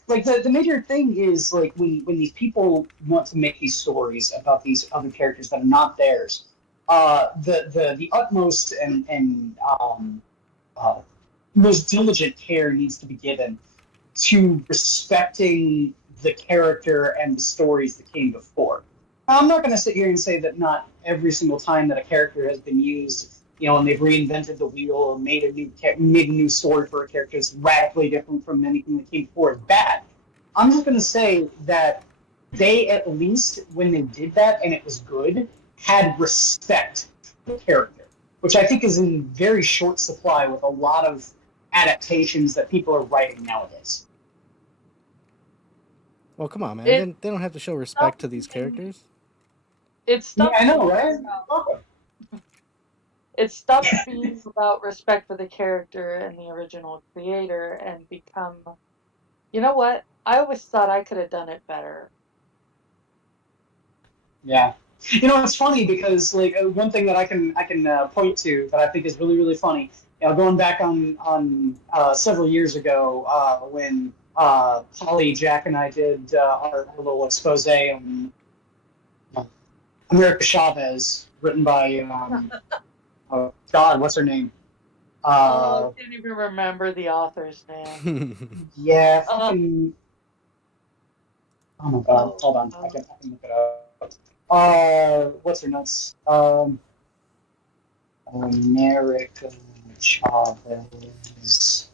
Like the major thing is like when these people want to make these stories about these other characters that are not theirs. The utmost and most diligent care needs to be given to respecting the character and the stories that came before. Now, I'm not going to sit here and say that not every single time that a character has been used, you know, and they've reinvented the wheel or made a new story for a character that's radically different from anything that came before is bad. I'm just going to say that they, at least when they did that and it was good, had respect for the character, which I think is in very short supply with a lot of adaptations that people are writing nowadays. Well, come on, man. It They don't have to show respect to these characters. It Yeah, stopped I know, being right? about, it stopped being about respect for the character and the original creator and become, you know what? I always thought I could have done it better. Yeah, you know it's funny because like one thing that I can point to that I think is really funny. You know, going back on several years ago when Holly, Jack, and I did our little expose on America Chavez, written by oh God, what's her name? Oh, Uh, I can't even remember the author's name. yeah, Uh, fucking. Oh my God, oh, hold on, oh. I can look it up. What's her nuts? America Chavez.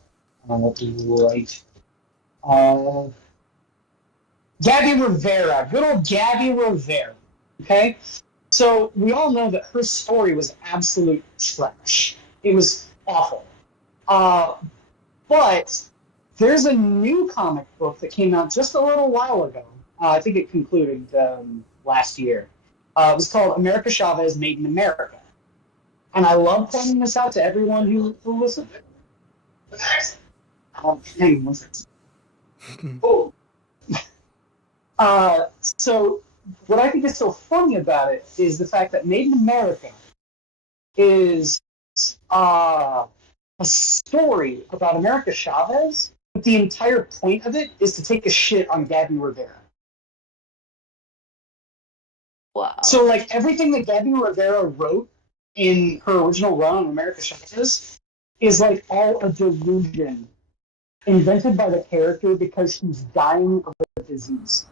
Right. Uh, Gabby Rivera. Good old Gabby Rivera. Okay? So we all know that her story was absolute trash. It was awful. Uh, but there's a new comic book that came out just a little while ago. I think it concluded last year. It was called America Chavez Made in America. And I love pointing this out to everyone who listens. Hang on one second. Oh. So what I think is so funny about it is the fact that Made in America is a story about America Chavez, but the entire point of it is to take a shit on Gabby Rivera. Wow. So, like, everything that Gabby Rivera wrote in her original run on America Chavez is, like, all a delusion invented by the character because she's dying of a disease.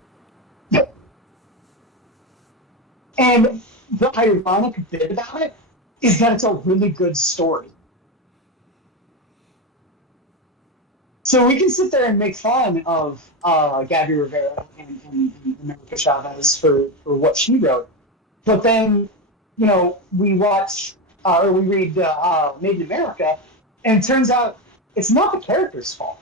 And the ironic bit about it is that it's a really good story. So we can sit there and make fun of Gabby Rivera and America Chavez for what she wrote, but then, you know, we watch or we read Made in America, and it turns out it's not the character's fault.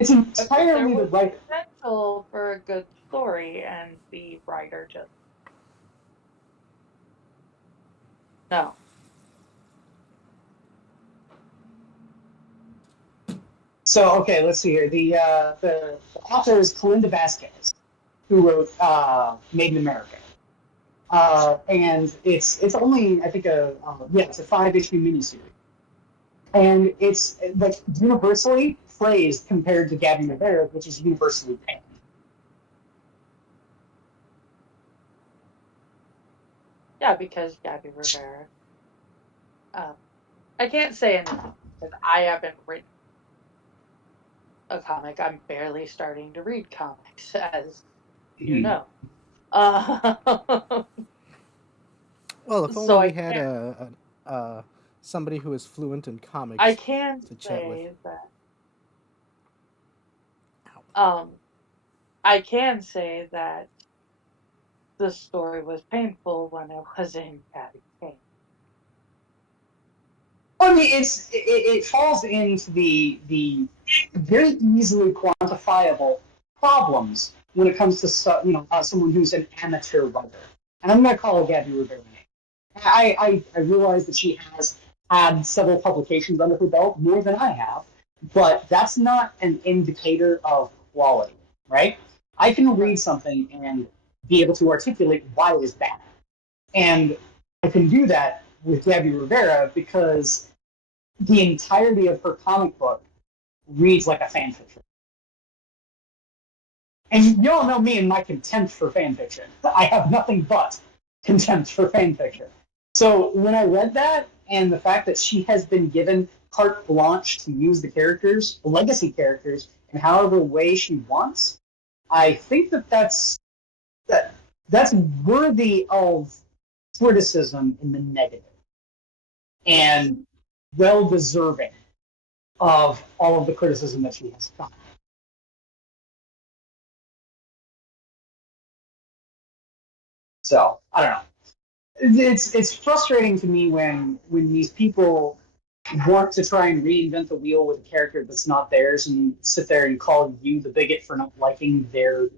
It's entirely the writer. Potential for a good story, and the writer just no. So okay, let's see here. The author is Kalinda Vasquez, who wrote Made in America, and it's only I think it's a 5-issue miniseries, and it's like universally praised compared to Gabby Rivera, which is universally panned. Yeah, because Gabby Rivera. I can't say anything because I haven't written a comic. I'm barely starting to read comics, as you know. Uh, Well, if only so we had somebody who is fluent in I comics can to chat with. say that um I can say that the story was painful when it was in Gabby's hands. I mean, it falls into the very easily quantifiable problems when it comes to someone who's an amateur writer, and I'm going to call Gabby Rivera. I realize that she has had several publications under her belt, more than I have, but that's not an indicator of quality, right? I can read something and be able to articulate why it is bad, and I can do that with Gabby Rivera because the entirety of her comic book reads like a fanfiction. And you all know me and my contempt for fanfiction. I have nothing but contempt for fanfiction. So when I read that, and the fact that she has been given carte blanche to use the characters, the legacy characters, in however way she wants, I think that's worthy of criticism in the negative, and well deserving of all of the criticism that she has gotten. So I don't know. It's frustrating to me when these people want to try and reinvent the wheel with a character that's not theirs and sit there and call you the bigot for not liking their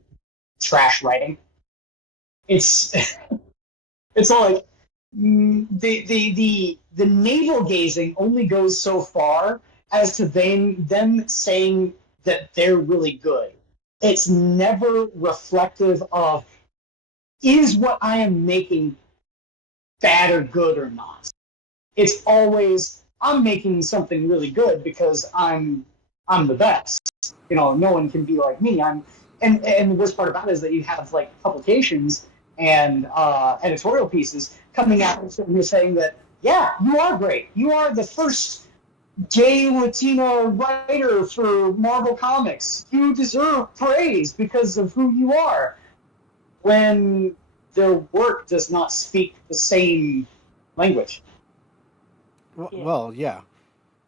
trash writing. It's it's all like the navel gazing only goes so far as to them saying that they're really good. It's never reflective of is what I am making bad or good or not. It's always I'm making something really good because I'm the best. No one can be like me. And the worst part about it is that you have like publications and editorial pieces coming out and you're saying that yeah, you are great. You are the first gay Latina writer for Marvel Comics. You deserve praise because of who you are. When their work does not speak the same language. Well, yeah,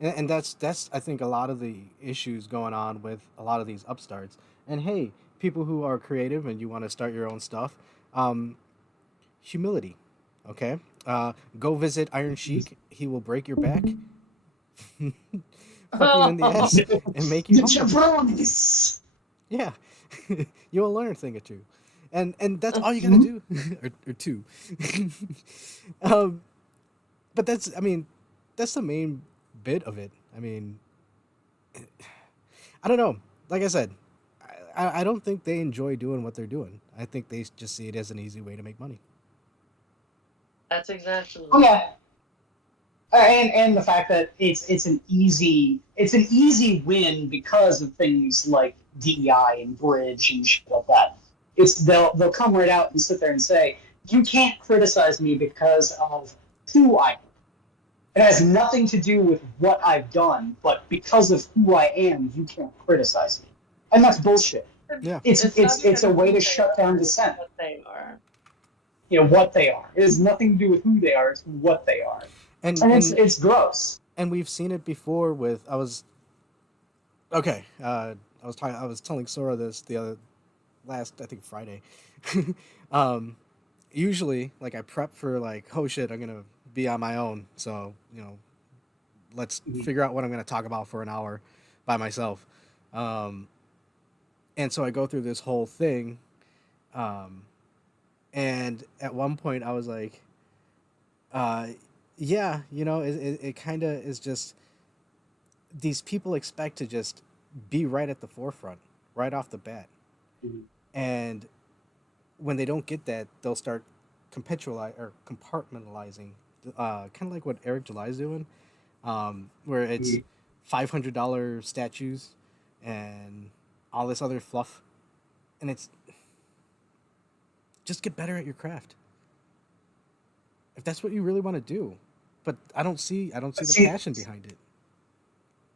and that's I think a lot of the issues going on with a lot of these upstarts. And hey, people who are creative and you want to start your own stuff, um, humility. Okay, go visit Iron Sheik. He will break your back, fuck you in the ass, and make you The humble. jabronis! Yeah, you'll learn a thing or two, and that's all you gotta do, or two. um, but that's the main bit of it. I mean, I don't know. Like I said, I don't think they enjoy doing what they're doing. I think they just see it as an easy way to make money. That's exactly Oh yeah, and the fact that it's an easy win because of things like DEI and bridge and shit like that. They'll come right out and sit there and say you can't criticize me because of who I am. It has nothing to do with what I've done, but because of who I am, you can't criticize me, and that's bullshit. Yeah, It's a way to shut down dissent. What they are. What they are. It has nothing to do with who they are. It's what they are, and and and it's gross. and we've seen it before with I was okay. I was telling Sora this the other last I think Friday. um, Usually like I prep for like oh shit I'm gonna be on my own, so let's figure out what I'm gonna talk about for an hour by myself. Um, and so I go through this whole thing. Um, and at one point I was like, uh, yeah, it kind of is just these people expect to just be right at the forefront, right off the bat. Mhm. And when they don't get that, they'll start compartmentalizing, kind of like what Eric July's doing, where it's $500 statues and all this other fluff, and it's just get better at your craft if that's what you really want to do. But I don't see the passion behind it.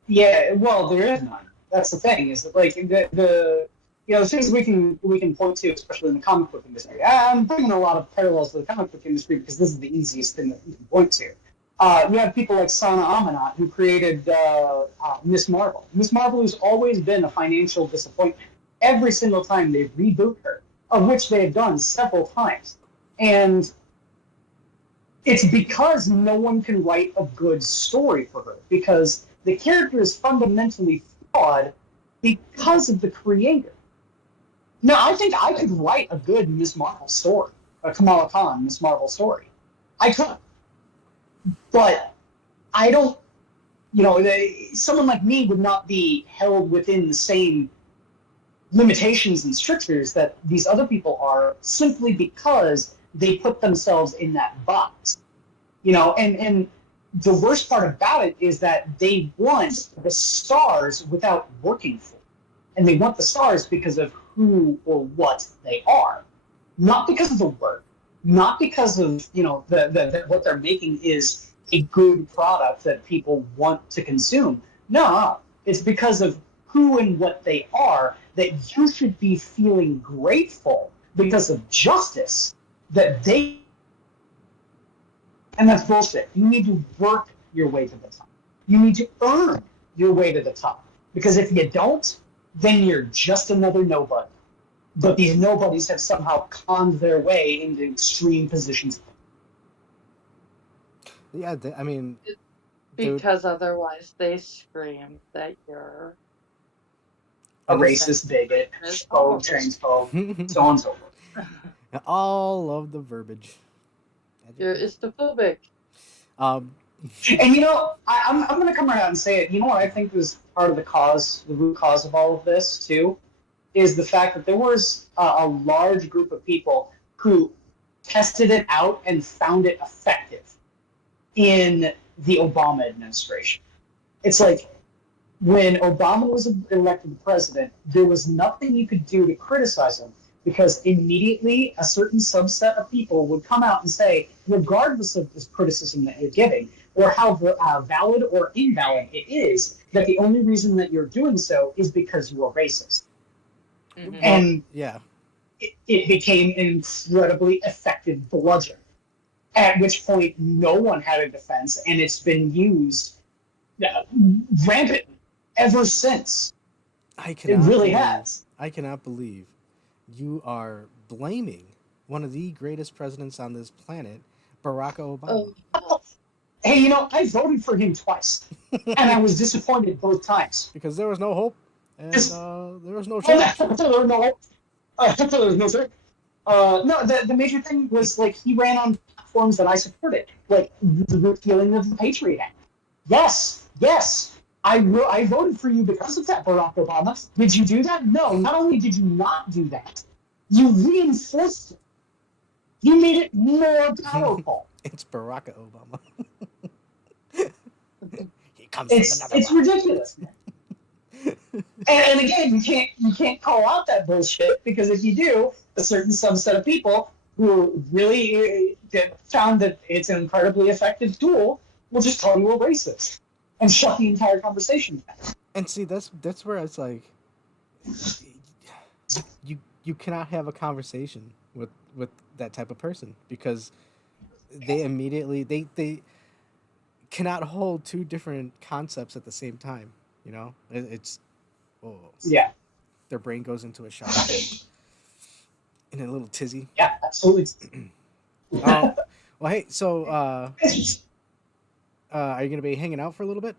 Yeah, well, there is none. That's the thing. Is that like the the things we can point to, especially in the comic book industry. I'm bringing a lot of parallels to the comic book industry because this is the easiest thing that you can point to. You have people like Sana Amanat who created Miss Marvel. Miss Marvel has always been a financial disappointment. Every single time they reboot her, of which they have done several times, and it's because no one can write a good story for her because the character is fundamentally flawed because of the creator. Now, I think I could write a good Miss Marvel story, a Kamala Khan Miss Marvel story. I could. But I don't, someone like me would not be held within the same limitations and strictures that these other people are simply because they put themselves in that box. And the worst part about it is that they want the stars without working for them. And they want the stars because of who or what they are, not because of the work, not because of what they're making is a good product that people want to consume. No, it's because of who and what they are that you should be feeling grateful because of justice that they. And that's bullshit. You need to work your way to the top. You need to earn your way to the top. Because if you don't, then you're just another nobody. But these nobodies have somehow conned their way into extreme positions. Yeah, I mean, Because otherwise they scream that you're A racist, bigot, phobe, transphobe, so on and so forth. all of the verbiage. you're istophobic. Um, And I'm going to come right out and say it. You know what I think was part of the root cause of all of this too, is the fact that there was a large group of people who tested it out and found it effective in the Obama administration. It's like when Obama was elected president, there was nothing you could do to criticize him because immediately a certain subset of people would come out and say, regardless of this criticism that you're giving or how valid or invalid it is, that the only reason that you're doing so is because you're racist. Mm-hmm. And yeah, it became an incredibly effective bludgeon, at which point no one had a defense, and it's been used rampantly ever since. It really has. I cannot believe you are blaming one of the greatest presidents on this planet, Barack Obama. Oh. Hey, I voted for him twice, and I was disappointed both times. Because there was no hope, and there was no change. change. There was no hope. There was no change. No, the major thing was, like, he ran on platforms that I supported, like the repealing of the Patriot Act. Yes. I voted for you because of that, Barack Obama. Did you do that? No. Not only did you not do that, you reinforced it. You made it more powerful. It's Barack Obama. He comes it's ridiculous. And again, you can't call out that bullshit because if you do, a certain subset of people who really found that it's an incredibly effective tool will just call you a racist and shut the entire conversation down. And see, that's where it's like, you cannot have a conversation with that type of person because they immediately they cannot hold two different concepts at the same time. It's yeah. Their brain goes into a shock in a little tizzy. Yeah, absolutely. Well, hey, so are you gonna be hanging out for a little bit?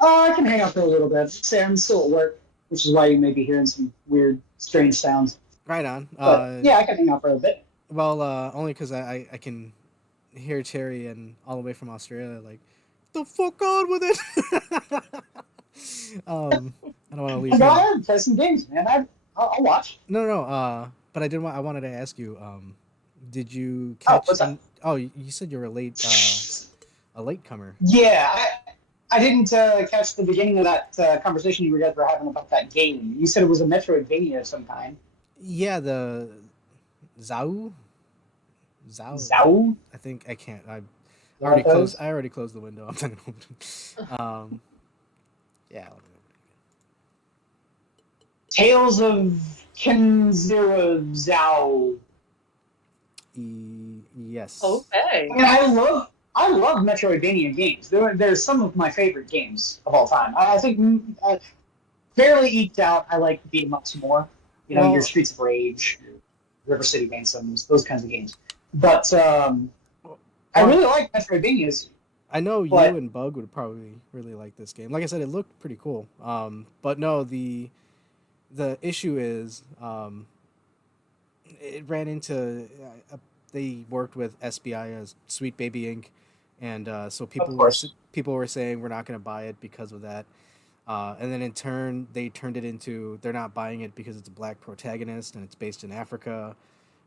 I can hang out for a little bit. Say I'm still at work, which is why you may be hearing some weird, strange sounds. Right on. Yeah, I can hang out for a bit. Well, only because I can hear Terry and all the way from Australia like, the fuck on with it. I don't want to leave Go him. ahead, play some games, man. I'll watch. No. But I did want. I wanted to ask you. Did you Oh, catch? what's up? Oh, you said you were a latecomer. Yeah, I didn't catch the beginning of that conversation you guys were having about that game. You said it was a Metroidvania of some kind. Yeah, the Zao. Zao. Zao? I think I can't. I What already about closed. those? I already closed the window. I'm not gonna open it. Yeah. Let me Tales of Kenzera Zao. Yes. Okay. I mean, I love Metroidvania games. They're some of my favorite games of all time. I think fairly eked out. I like beat 'em ups more. You know, your Well, Streets of Rage, your River City Ransoms, those kinds of games. But I well, really like Metroidvanias. I know you But and Bug would probably really like this game. Like I said, it looked pretty cool. But no, the issue is, it ran into they worked with SBI as Sweet Baby Inc. And so of course, people were saying we're not going to buy it because of that. And then in turn, they turned it into they're not buying it because it's a black protagonist and it's based in Africa.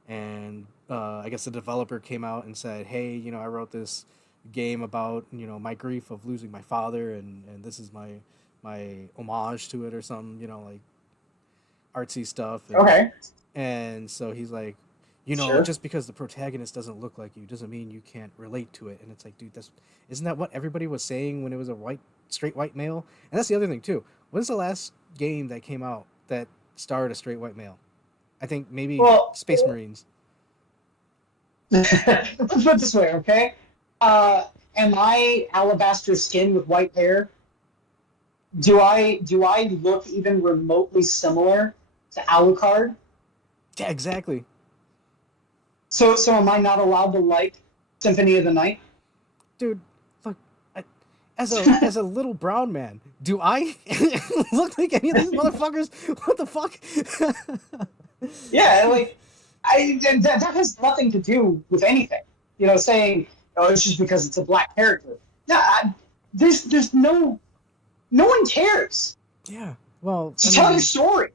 And I guess the developer came out and said, "Hey, I wrote this game about my grief of losing my father, and this is my homage to it or something, like artsy stuff." okay, And so he's like, sure. just because the protagonist doesn't look like you doesn't mean you can't relate to it. And it's like, dude, isn't that what everybody was saying when it was a straight white male? And that's the other thing too. When's the last game that came out that starred a straight white male? I think maybe Well, Space Marines. let's put it this way, okay? Uh, am I alabaster skin with white hair? Do I look even remotely similar to Alucard? Yeah, exactly. So am I not allowed to like Symphony of the Night? Dude, look, I, as a little brown man, do I look like any of these motherfuckers? What the fuck? Yeah, like that has nothing to do with anything. You know, saying oh it's just because it's a black character. No, there's no one cares. Yeah. Well, I Just tell your mean, story.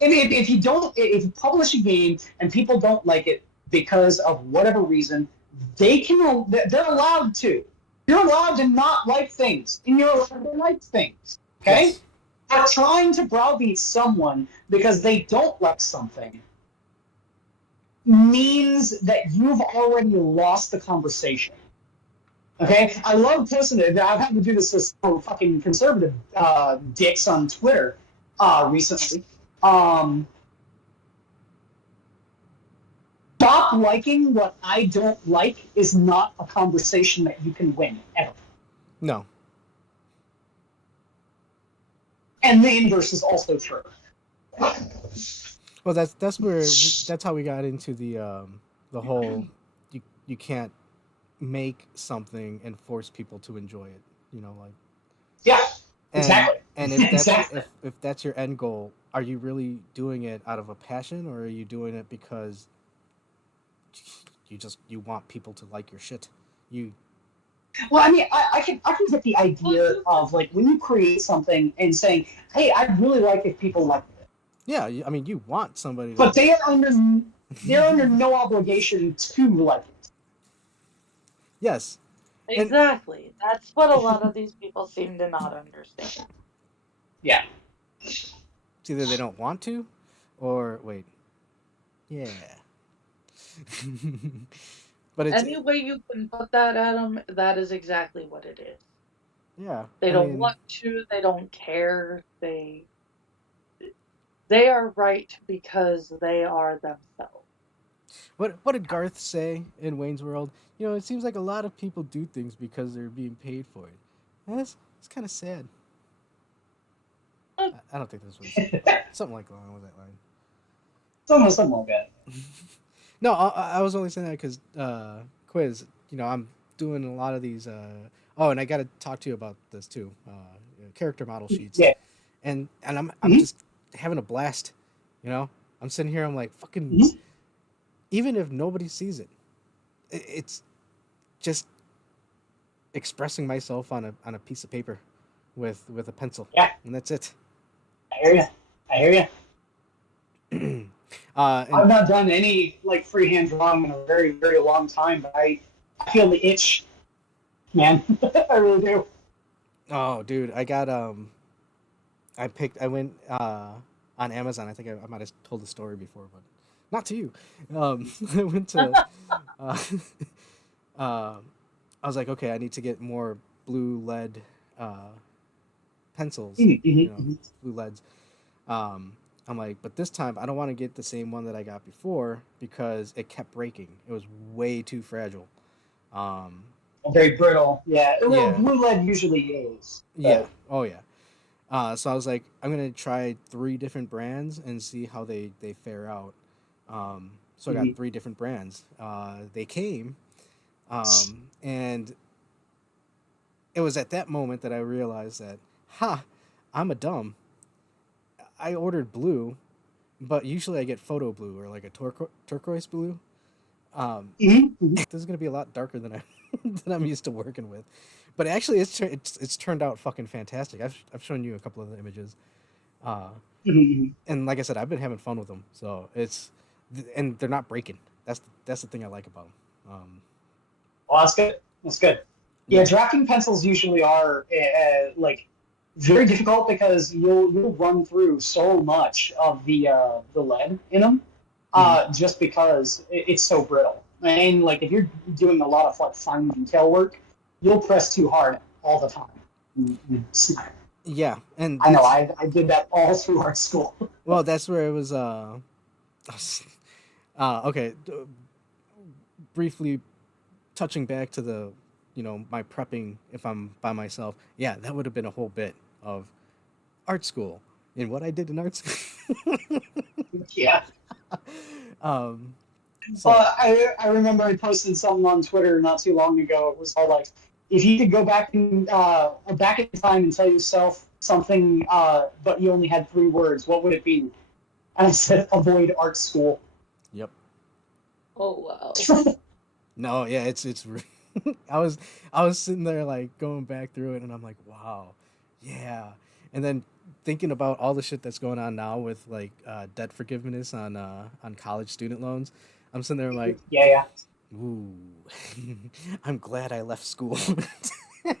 And if you publish a game and people don't like it because of whatever reason, they're allowed to. You're allowed to not like things, and you're allowed to like things. Okay? yes. But trying to browbeat someone because they don't like something means that you've already lost the conversation. Okay, I love posting it. I've had to do this with some fucking conservative dicks on Twitter recently. Stop liking what I don't like is not a conversation that you can win ever. No. And the inverse is also true. Well, that's how we got into the whole you can't make something and force people to enjoy it. Like Yeah, and exactly. and if that's Exactly. if that's your end goal, are you really doing it out of a passion or are you doing it because you want people to like your shit? You Well, I mean, I can get the idea of like when you create something and saying, "Hey, I'd really like if people like it," yeah, I mean you want somebody but to they're under no obligation to like it. yes. And Exactly. That's what a lot of these people seem to not understand. Yeah. it's either they don't want to or wait. Yeah. But it's Any way you can put that at them, that is exactly what it is. yeah, They I don't mean want to, they don't care, they are right because they are themselves. what did Garth say in Wayne's World? It seems like a lot of people do things because they're being paid for it. And it's kind of sad. I don't think that's what he said, but something like along with that line. Something like that. No, I was only saying that because quiz. I'm doing a lot of these. Oh, and I got to talk to you about this too. Character model sheets, Yeah. and I'm Mhm. just having a blast. I'm sitting here. I'm like fucking. Mhm. Even if nobody sees it, it's just expressing myself on a piece of paper, with a pencil. Yeah. And that's it. I hear you. I hear you. And I've not done any like freehand drawing in a very, very long time, but I feel the itch, man. I really do. oh, dude, I went on Amazon. I think I might have told the story before, but not to you. I went to uh, uh, I was like, okay, I need to get more blue lead uh, pencils, Mm-hmm. blue leads. Um, I'm like, but this time I don't want to get the same one that I got before because it kept breaking. It was way too fragile. Um, Very brittle. Yeah. Well, yeah, blue lead usually is. yeah, But oh yeah. So I was like, I'm gonna try 3 different brands and see how they fare out. So I got mhm. 3 different brands. They came, and it was at that moment that I realized that, I'm a dumb. I ordered blue, but usually I get photo blue or like a turquoise blue. Mhm, mhm. This is gonna be a lot darker than I than I'm used to working with, but actually it's turned out fucking fantastic. I've shown you a couple of the images, uh, Mhm. and like I said, I've been having fun with them. So and they're not breaking. That's the thing I like about them. Well, that's good. That's good. Yeah, Yeah. drafting pencils usually are like very difficult because you'll run through so much of the lead in them, Hmm. just because it's so brittle. And like if you're doing a lot of like fine detail work, you'll press too hard all the time. And snap. Yeah, and I know. that's I did that all through art school. well, that's where it was. Okay. Briefly touching back to the, my prepping if I'm by myself. Yeah, that would have been a whole bit of art school and what I did in art school. Yeah. um, so I remember I posted something on Twitter not too long ago. It was all like, if you could go back in time and tell yourself something, but you only had 3 words, what would it be? And I said, avoid art school. yep. Oh wow. No, yeah, it's. I was I was sitting there like going back through it, and I'm like, wow, yeah. And then thinking about all the shit that's going on now with like debt forgiveness on college student loans, I'm sitting there like, Yeah, yeah, ooh, I'm glad I left school. yeah,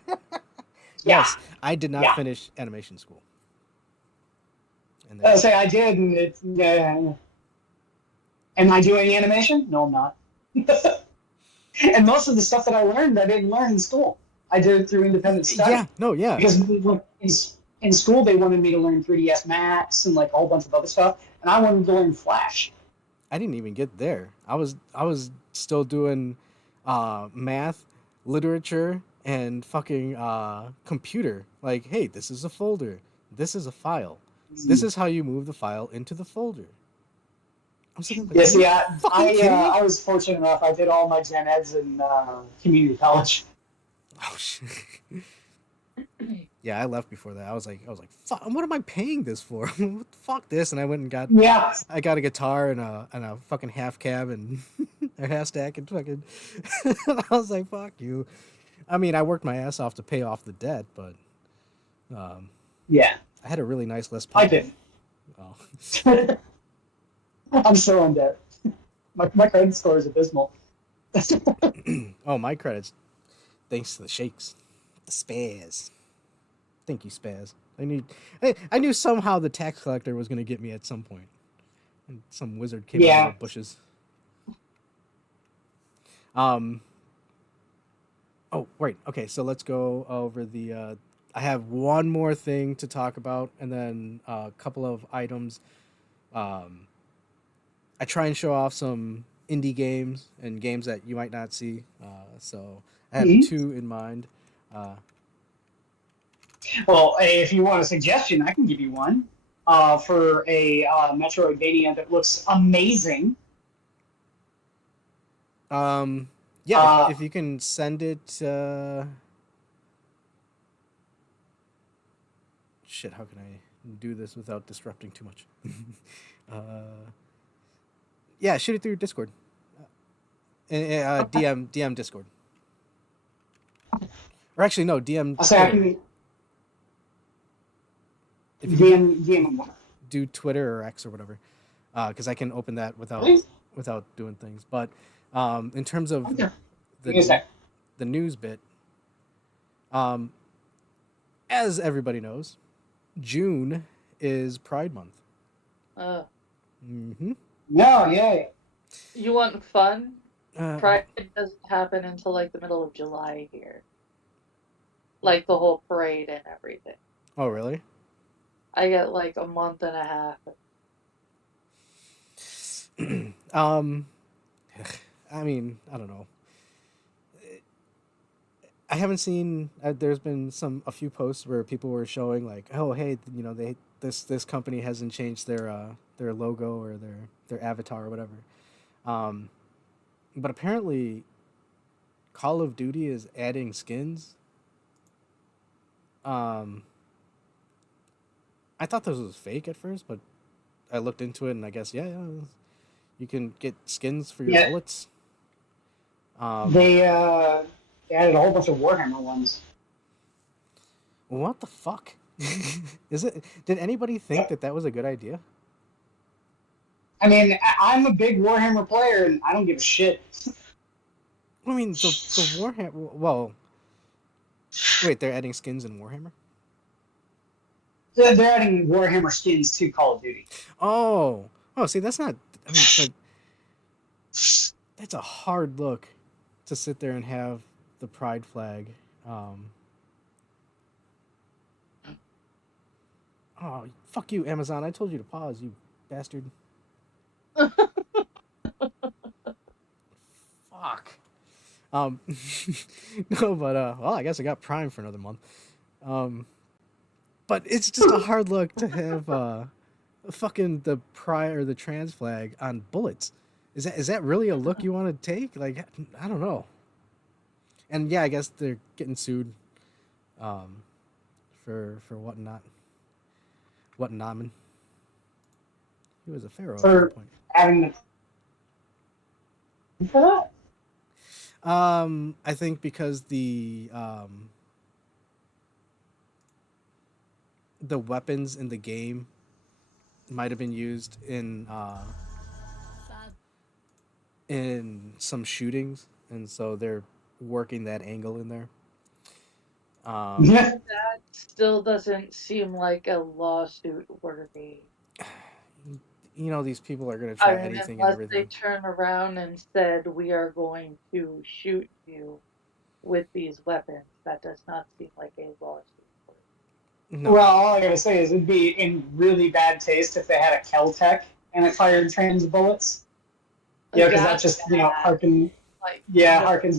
Yes, I did not yeah. finish animation school, and I that's say I did, and it's yeah. Am I doing animation? No, I'm not. And most of the stuff that I learned, I didn't learn in school. I did it through independent yeah, study no, yeah. because in school they wanted me to learn 3ds Max and like a whole bunch of other stuff, and I wanted to learn Flash. I didn't even get there. I was still doing math, literature, and fucking computer. Like, hey, this is a folder. This is a file. This is how you move the file into the folder. I'm sitting like, Yeah, are you see, fucking kidding me? I was fortunate enough. I did all my gen eds in community college. Oh shit. Yeah, I left before that. I was like, fuck. What am I paying this for? Fuck this. And I went and Yeah, I got a guitar and a fucking half cab and a half stack and fucking. And I was like, fuck you. I mean, I worked my ass off to pay off the debt, but um, yeah, I had a really nice Les I Paul. did. Oh, I'm still in debt. My credit score is abysmal. oh, my credits. Thanks to the shakes, the spaz. Thank you, spaz. I knew somehow the tax collector was gonna get me at some point, and some wizard came out of the Yeah. bushes. Um. Oh, right. Okay, so let's go over the. I have one more thing to talk about, and then a couple of items. Um, I try and show off some indie games and games that you might not see. So I have Mhm. 2 in mind. Uh, Well, if you want a suggestion, I can give you one for a Metroidvania that looks amazing. um, yeah, Uh, if you can send it. Shit, how can I do this without disrupting too much? uh, yeah, shoot it through Discord. DM Discord. Or actually, no, DM I say I Twitter. can. if you VM1. do Twitter or X or whatever, because I can open that without doing things. But in terms of Okay. the the news bit, as everybody knows, June is Pride Month. Mm-hmm. No, yeah. You want fun? Uh, Pride doesn't happen until like the middle of July here. Like the whole parade and everything. oh, really? I get like a month and a half. I mean, I don't know. I haven't seen. There's been a few posts where people were showing like, oh, hey, this company hasn't changed their logo or their avatar or whatever. But apparently, Call of Duty is adding skins. I thought this was fake at first, but I looked into it and I guess yeah, you can get skins for your bullets. They added a whole bunch of Warhammer ones. What the fuck? Is it? Did anybody think that was a good idea? I mean, I'm a big Warhammer player, and I don't give a shit. I mean, the Warhammer. Well, wait, they're adding skins in Warhammer. They're adding Warhammer skins to Call of Duty. Oh, see, that's not. I mean, but that's a hard look to sit there and have the pride flag. Oh, fuck you, Amazon! I told you to pause, you bastard. Fuck. No, but well, I guess I got Prime for another month. But it's just a hard look to have fucking the pride or the trans flag on bullets. Is that really a look you want to take? Like, I don't know. And yeah, I guess they're getting sued for whatnot. What Namen? He was a pharaoh at one point. Having the for that? I think because the weapons in the game might have been used in some shootings, and so they're working that angle in there. That still doesn't seem like a lawsuit worthy. You know, these people are going to try anything and everything. Unless they turn around and said, we are going to shoot you with these weapons, that does not seem like a lawsuit. No. Well, all I gotta say is it'd be in really bad taste if they had a Kel-Tec and it fired trans bullets. Yeah, because that just, harkens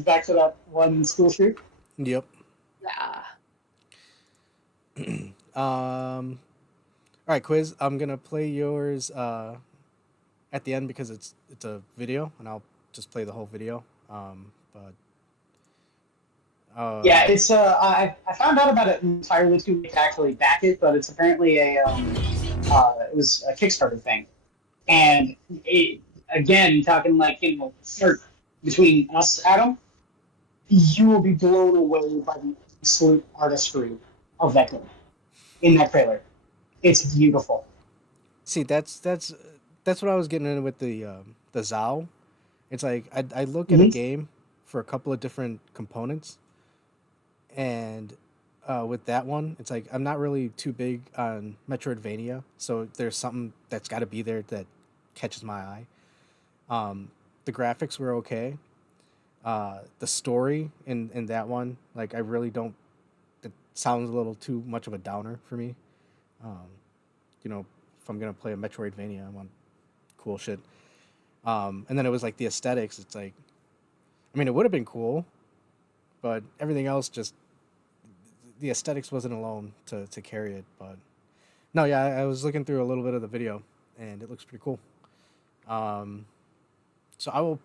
back to that one school shoot. Yep. Yeah. All right, quiz. I'm gonna play yours at the end because it's a video, and I'll just play the whole video. Yeah, it's I found out about it entirely too late to actually back it, but it's apparently it was a Kickstarter thing, and again talking like between us, Adam, you will be blown away by the absolute artistry of that game in that trailer. It's beautiful. See, that's what I was getting in with the Zao. It's like I look at a game for a couple of different components, and with that one, it's like I'm not really too big on Metroidvania, so there's something that's got to be there that catches my eye. The graphics were okay. The story in that one, like I really don't. It sounds a little too much of a downer for me. If I'm gonna play a Metroidvania, I want cool shit. And then it was like the aesthetics. It's like, I mean, it would have been cool, but everything else just the aesthetics wasn't alone to carry it. But no, yeah, I was looking through a little bit of the video, and it looks pretty cool. So I will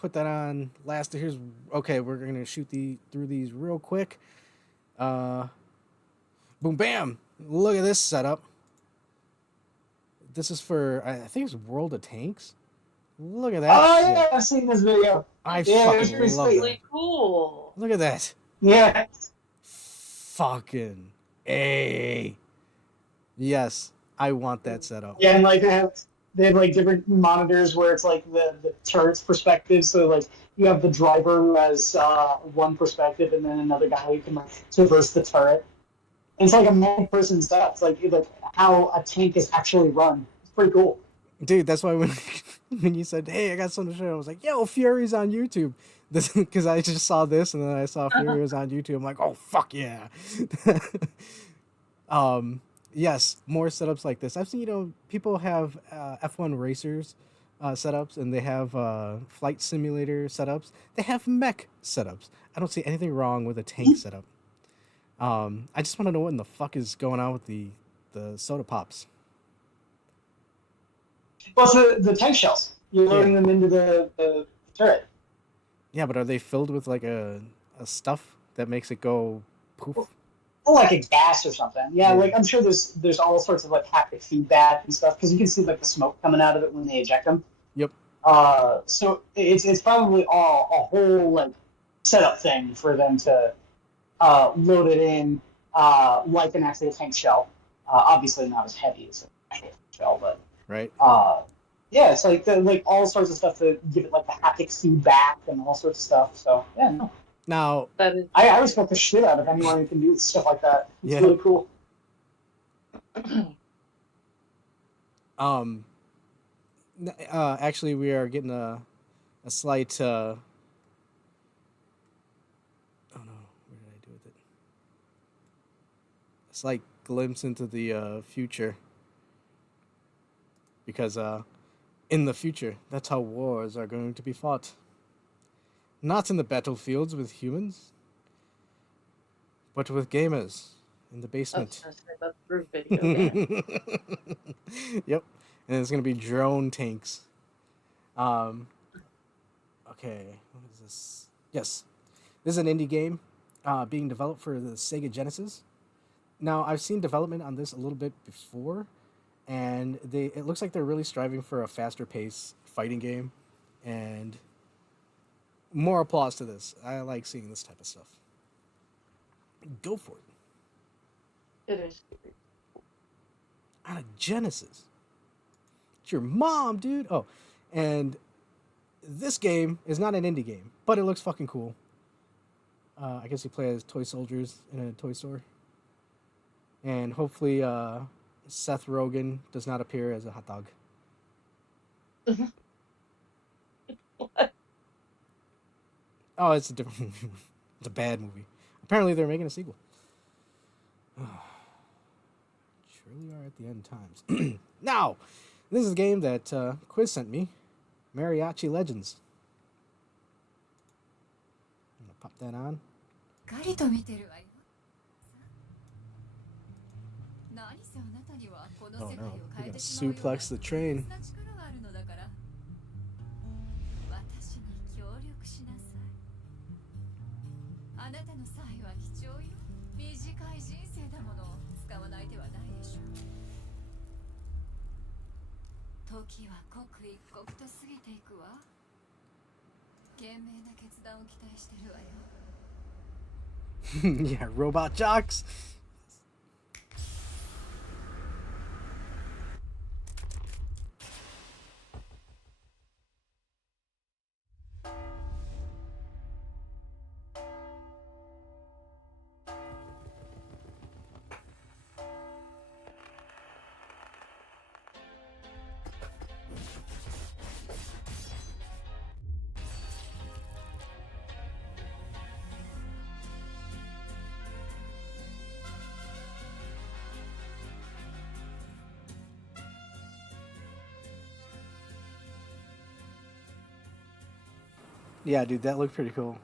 put that on last. Here's okay. We're gonna shoot through these real quick. Boom, bam! Look at this setup. This is for I think it's World of Tanks. Look at that. Oh shit. yeah, I've seen this video. Fucking love really that. cool. Look at that. Yeah. Fucking A. Yes, I want that setup. Yeah, and like they have like different monitors where it's like the turret's perspective. So like you have the driver who has one perspective, and then another guy who can like traverse the turret. And it's like a multi-person setup. It's like how a tank is actually run. It's pretty cool. Dude, that's why when when you said, "Hey, I got something to show," I was like, "Yo, Fury's on YouTube." This because I just saw this and then I saw Fury was on YouTube. I'm like, "Oh fuck yeah!" Yes, more setups like this. I've seen people have F1 racers setups and they have flight simulator setups. They have mech setups. I don't see anything wrong with a tank setup. I just want to know what in the fuck is going on with the soda pops. Plus the tank shells. You're Yeah. loading them into the turret. Yeah, but are they filled with like a stuff that makes it go poof? Or like a gas or something. Yeah, Yeah. like I'm sure there's all sorts of like haptic feedback and stuff because you can see like the smoke coming out of it when they eject them. Yep. So it's probably all a whole like setup thing for them to load it in like an actual tank shell. Obviously not as heavy as an actual shell, but Right. yeah, it's like like all sorts of stuff to give it like the haptic feedback and all sorts of stuff. So yeah, no. Now, That is I respect the shit out of anyone who can do stuff like that. It's Yeah. really cool. um, actually, we are getting a slight. Oh no, where did I do with it? A slight glimpse into the future. Because in the future, that's how wars are going to be fought. Not in the battlefields with humans, but with gamers in the I was basement. gonna say that's through video game. Yep, and it's gonna be drone tanks. Um, okay, what is this? Yes, this is an indie game being developed for the Sega Genesis. Now, I've seen development on this a little bit before, and it looks like they're really striving for a faster pace fighting game, and more applause to this. I like seeing this type of stuff. Go for it. It is. On a Genesis. It's your mom, dude. Oh, and this game is not an indie game, but it looks fucking cool. I guess you play as toy soldiers in a toy store. And hopefully Seth Rogen does not appear as a hot dog. What? Oh, it's a different movie. It's a bad movie. Apparently they're making a sequel. Surely are at the end times. Now, this is a game that Quiz sent me. Mariachi Legends. I'm gonna pop that on. しっかりと見てるわよ。何せあなたにはこの Oh 世界 no, を we're 変え gonna てしまうような suplex the train. 特別な力があるのだから。私に協力しなさい。あなたの才は貴重よ。短い人生だもの。使わない手はないでしょう。時は刻一刻と過ぎていくわ。賢明な決断を期待してるわよ。Yeah, robot jocks. Yeah, dude, that looked pretty cool.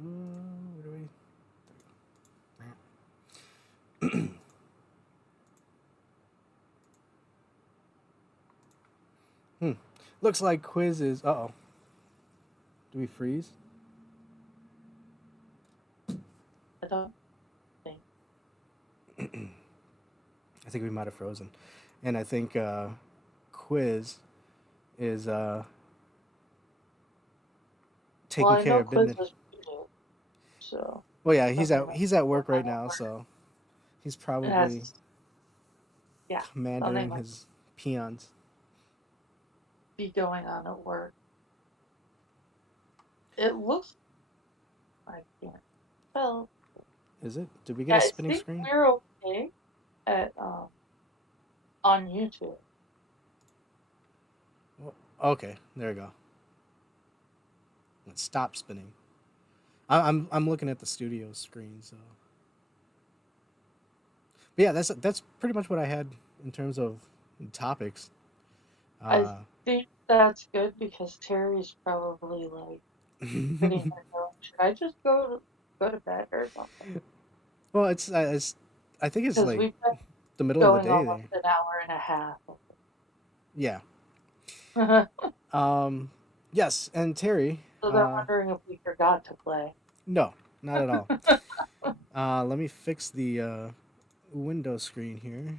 Where do we? Looks like Quiz is. Uh oh. Do we freeze? I don't think. I think we might have frozen. And I think Quiz is taking Well, I care know of Quiz business. was muted, So Well, yeah, he's something he's at work right might now, so he's it probably has, yeah, something commanding might his peons. be going on at work. It looks, I can't tell. Is it? Did we get Yeah, a I spinning think screen? we're okay at on YouTube. Okay, there we go. It stopped spinning. I'm looking at the studio screen, so. But yeah, that's pretty much what I had in terms of topics. I Uh, think that's good because Terry's probably like sitting there going, should I just go to bed or something? well, it's I think it's Because like we've been the middle of the going day almost there. an hour and a half. Yeah. So Yes, and Terry. they're wondering if we forgot to play. No, not at all. Let me fix the window screen here.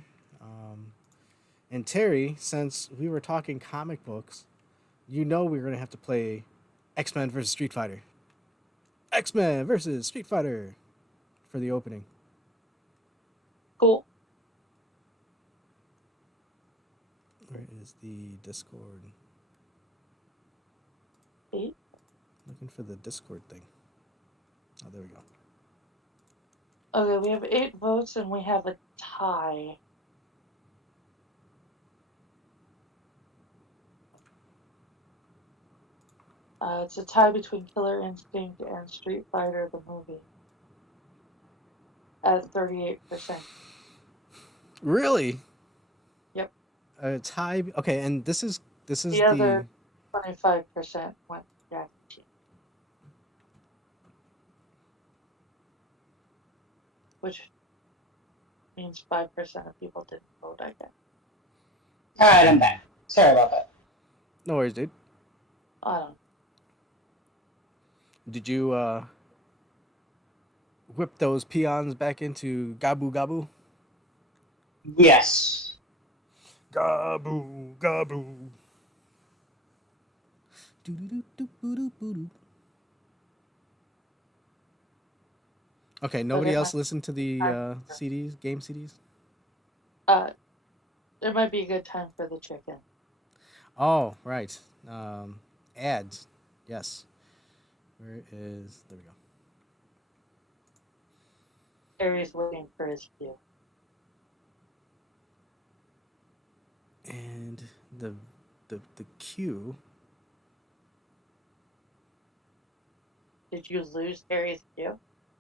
And Terry, since we were talking comic books, you know we're gonna have to play X-Men versus Street Fighter. X-Men versus Street Fighter for the opening. Cool. Where is the Discord? 8. Looking for the Discord thing. Oh, there we go. Okay, we have 8 votes and we have a tie. It's a tie between Killer Instinct and Street Fighter the movie at 38%. Really? Yep. It's high. Okay, and this is The other 25% went Jackie Chan. Which means 5% of people didn't vote, I guess. All right, I'm back. Sorry about that. No worries, dude. I don't know. Did you whip those peons back into Gabu Gabu? Yes. Gabu Gabu. Doo-doo-doo-doo-doo-doo-doo. Okay, nobody else listened to the CDs, game CDs? It might be a good time for the chicken. Oh, right. Ads. Yes. Where is... There we go. Harry's waiting for his cue. And the cue... Did you lose Harry's cue?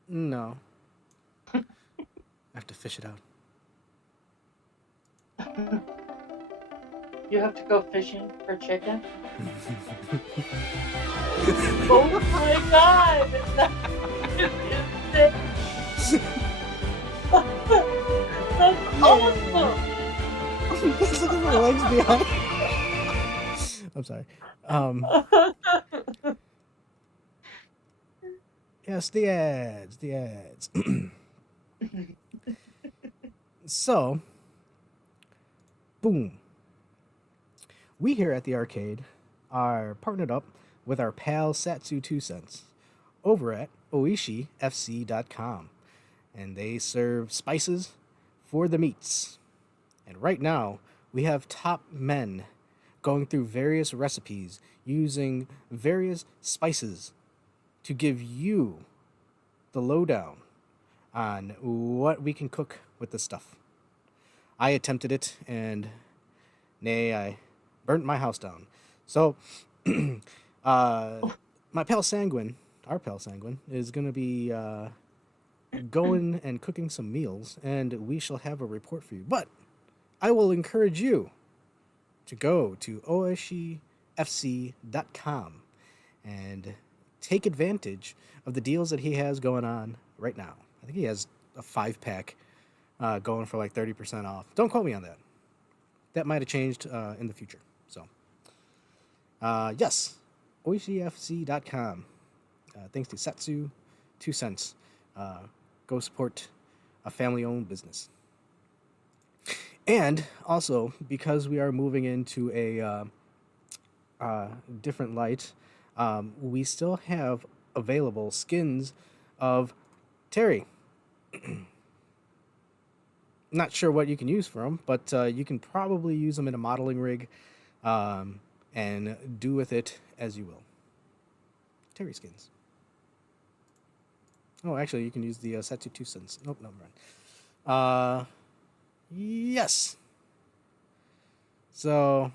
No. I have to fish it out. You have to go fishing for chicken? Oh my god! That's awesome! He's looking for legs behind. I'm sorry. Yes, the ads. The ads. So, boom. We here at the arcade are partnered up with our pal Satsu 2 Cents over at OishiFC.com. And they serve spices for the meats. And right now, we have top men going through various recipes using various spices to give you the lowdown on what we can cook with this stuff. I attempted it, and nay, I burnt my house down. So, my pal Sanguine, our pal Sanguine, is going to be going and cooking some meals, and we shall have a report for you. But I will encourage you to go to oishifc.com and take advantage of the deals that he has going on right now. I think he has a 5-pack going for like 30% off. Don't quote me on that. That might have changed in the future. So, yes, oishifc.com. Thanks to Satsu 2 Cents. Go support a family-owned business. And also, because we are moving into a different light, we still have available skins of Terry. Not sure what you can use for them, but you can probably use them in a modeling rig and do with it as you will. Terry skins. Oh, actually, you can use the Setsu 2 skins. Nope, never mind. Yes. So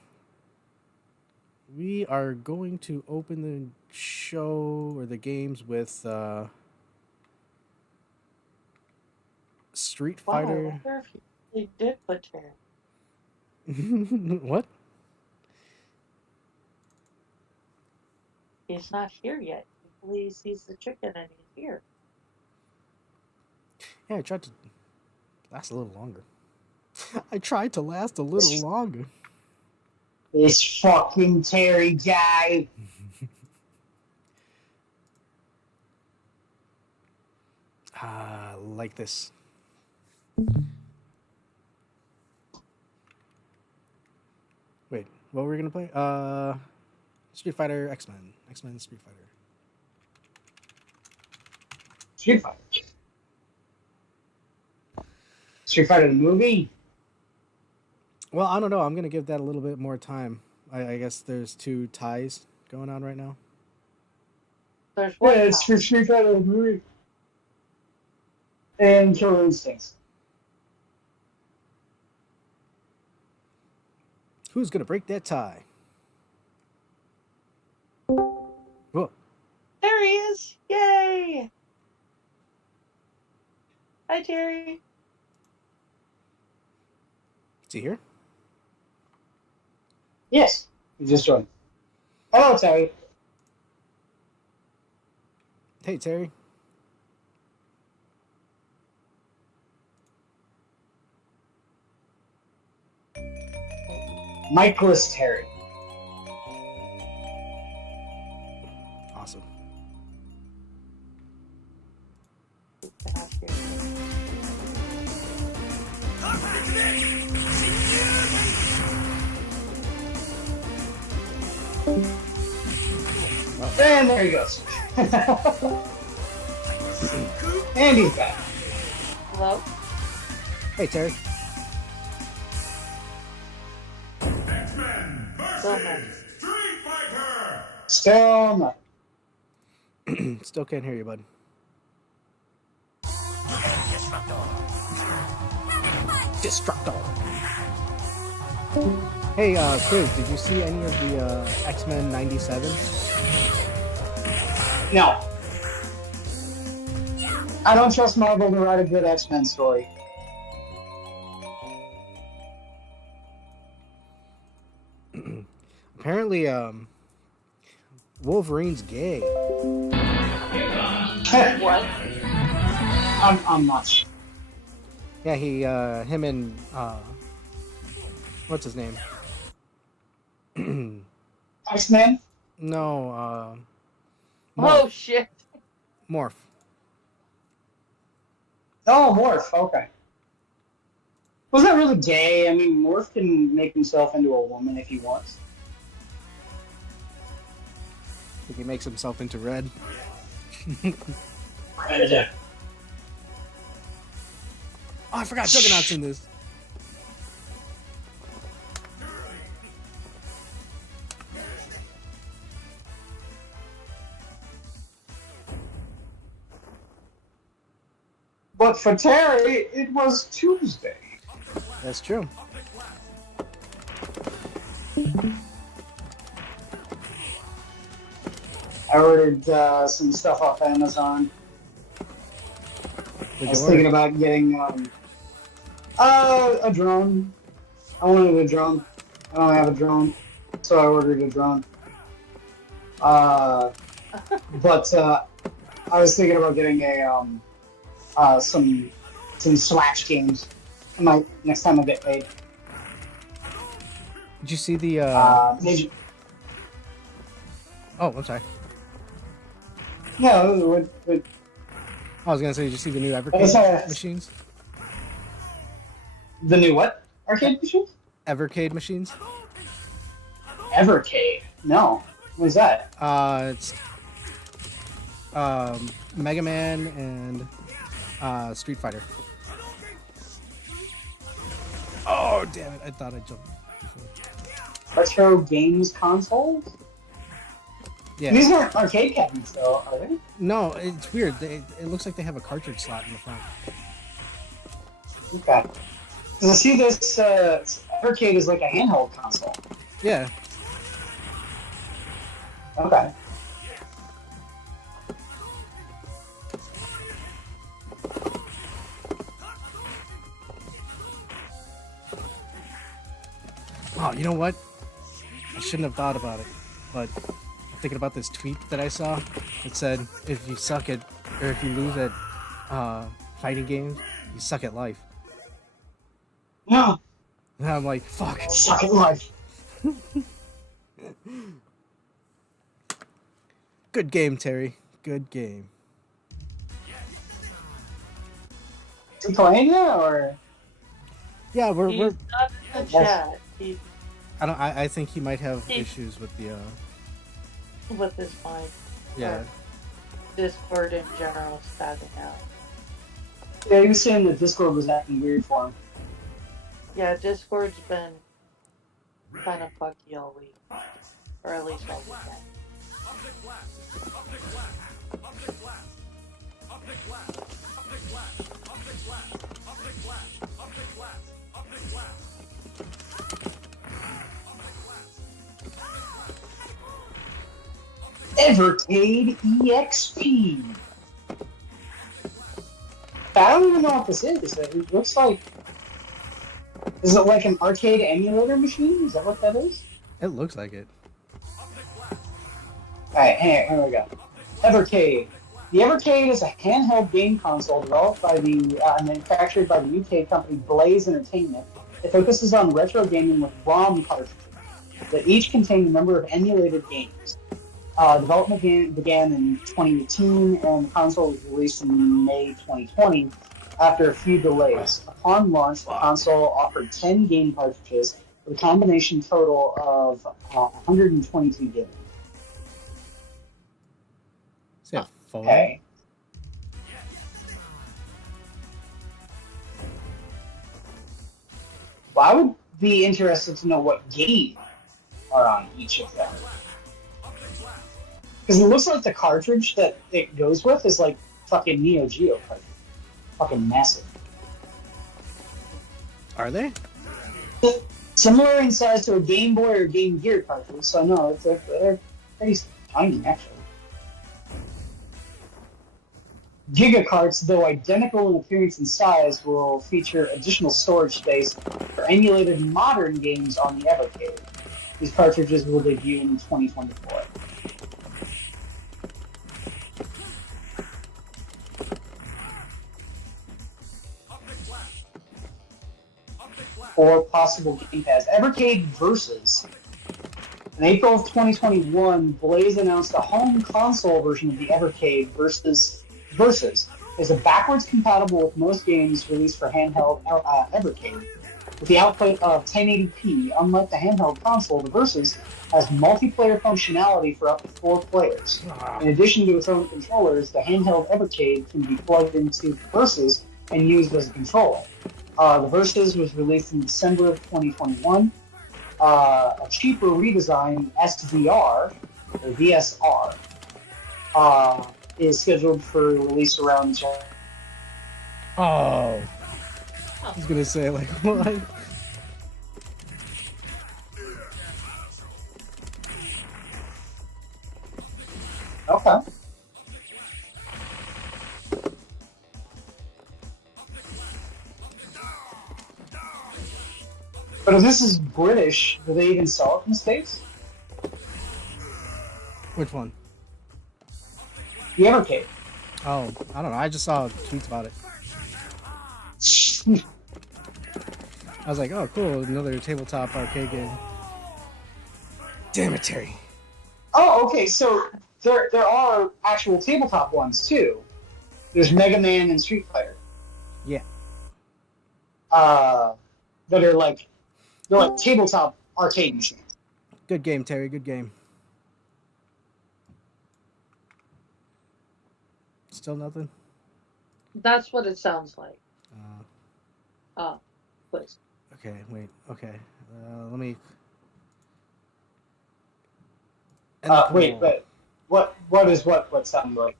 we are going to open the show or the games with Street Wow, I Fighter. wonder if he did put Terry. What? He's not here yet. He sees the chicken and he's here. Yeah, I tried to last a little longer. I tried to last a little longer. This fucking Terry guy. Like this. Wait, what were we gonna play? Street Fighter, X-Men, Street Fighter. Street Fighter. Street Fighter the movie? Well, I don't know. I'm gonna give that a little bit more time. I guess there's 2 ties going on right now. There's Yeah, one. it's for Street Fighter the movie. And Killer Instincts. Who's gonna break that tie? Whoa! There he is! Yay! Hi, Terry. Is he here? Yes, you just joined. Hello, Terry. Hey, Terry. Michaelis Terry. Awesome. Out here. And there he goes. And he's back. Hello? Hey, Terry. Still no. Street Fighter! Still not. Still can't hear you, bud. Destructo. Hey, Quiz, did you see any of the X-Men 97? No. I don't trust Marvel to write a good X-Men story. Apparently, Wolverine's gay. What? I'm not sure. Yeah, him and, what's his name? X-Men? No, Oh, shit. Morph. Oh, Morph, okay. Was that really gay? I mean, Morph can make himself into a woman if he wants. I think he makes himself into red. Predator. Oh, I forgot Juggernaut's in this. But for Terry, it was Tuesday. That's true. I ordered some stuff off Amazon. Did I was you thinking order? about getting a drone. I wanted a drone. I don't have a drone, so I ordered a drone. But I was thinking about getting some Swatch games. I might next time I get paid. Did you see the? Maybe, Oh, I'm sorry. no, I was gonna say, did you see the new sorry. Evercade machines? The new what? Arcade machine? Evercade machines. Evercade? No. What is that? It's Mega Man and Street Fighter. Oh damn it! I thought I jumped. Retro games consoles? Yeah. These aren't arcade cabinets, though, are they? No, it's weird. It looks like they have a cartridge slot in the front. Okay. Because I see this arcade is like a handheld console. Yeah. Okay. Oh, you know what? I shouldn't have thought about it, but I'm thinking about this tweet that I saw. It said, if you suck at, or if you lose at fighting games, you suck at life. No. And I'm like, fuck. Suck at life. Good game, Terry. Good game. Is he playing it, or? Yeah, we're He's not in the chat. He's I think he might have issues with the with his mic. yeah. Or Discord in general spazzing out. Yeah, he was saying that Discord was acting weird for him. Yeah, Discord's been kind of fucky all week. Or at least all weekend. Evercade EXP. I don't even know what this is. It looks like. Is it like an arcade emulator machine? Is that what that is? It looks like it. Alright, here we go. Evercade. The Evercade is a handheld game console developed by the and manufactured by the UK company Blaze Entertainment. It focuses on retro gaming with ROM cartridges that each contain a number of emulated games. Development began in 2018, and the console was released in May 2020 after a few delays. Upon launch, the console offered 10 game cartridges with a combination total of 122 games. Is that photo? Okay. Well, I would be interested to know what games are on each of them. Because it looks like the cartridge that it goes with is like fucking Neo Geo cartridge. Fucking massive. Are they? Similar in size to a Game Boy or Game Gear cartridge, so no, they're pretty tiny actually. Gigacarts, though identical in appearance and size, will feature additional storage space for emulated modern games on the Evercade. These cartridges will debut in 2024. Or possible game pass. Evercade Versus. In April of 2021, Blaze announced a home console version of the Evercade Versus is a backwards compatible with most games released for handheld Evercade. With the output of 1080p, unlike the handheld console, the Versus has multiplayer functionality for up to 4 players. In addition to its own controllers, the handheld Evercade can be plugged into the Versus and used as a controller. The Versus was released in December of 2021. A cheaper redesign, SVR, or VSR, is scheduled for release around July. Oh. I was gonna say, like, what? Okay. But if this is British, do they even sell it in the States? Which one? The Evercade. Oh, I don't know. I just saw tweets about it. I was like, oh, cool, another tabletop arcade game. Damn it, Terry. Oh, okay, so there are actual tabletop ones, too. There's Mega Man and Street Fighter. Yeah. That are like, they're like tabletop arcade machines. Good game, Terry. Good game. Still nothing? That's what it sounds like. Uh, Please. okay, wait. Okay. Let me. End the Wait, poll. but what sound like?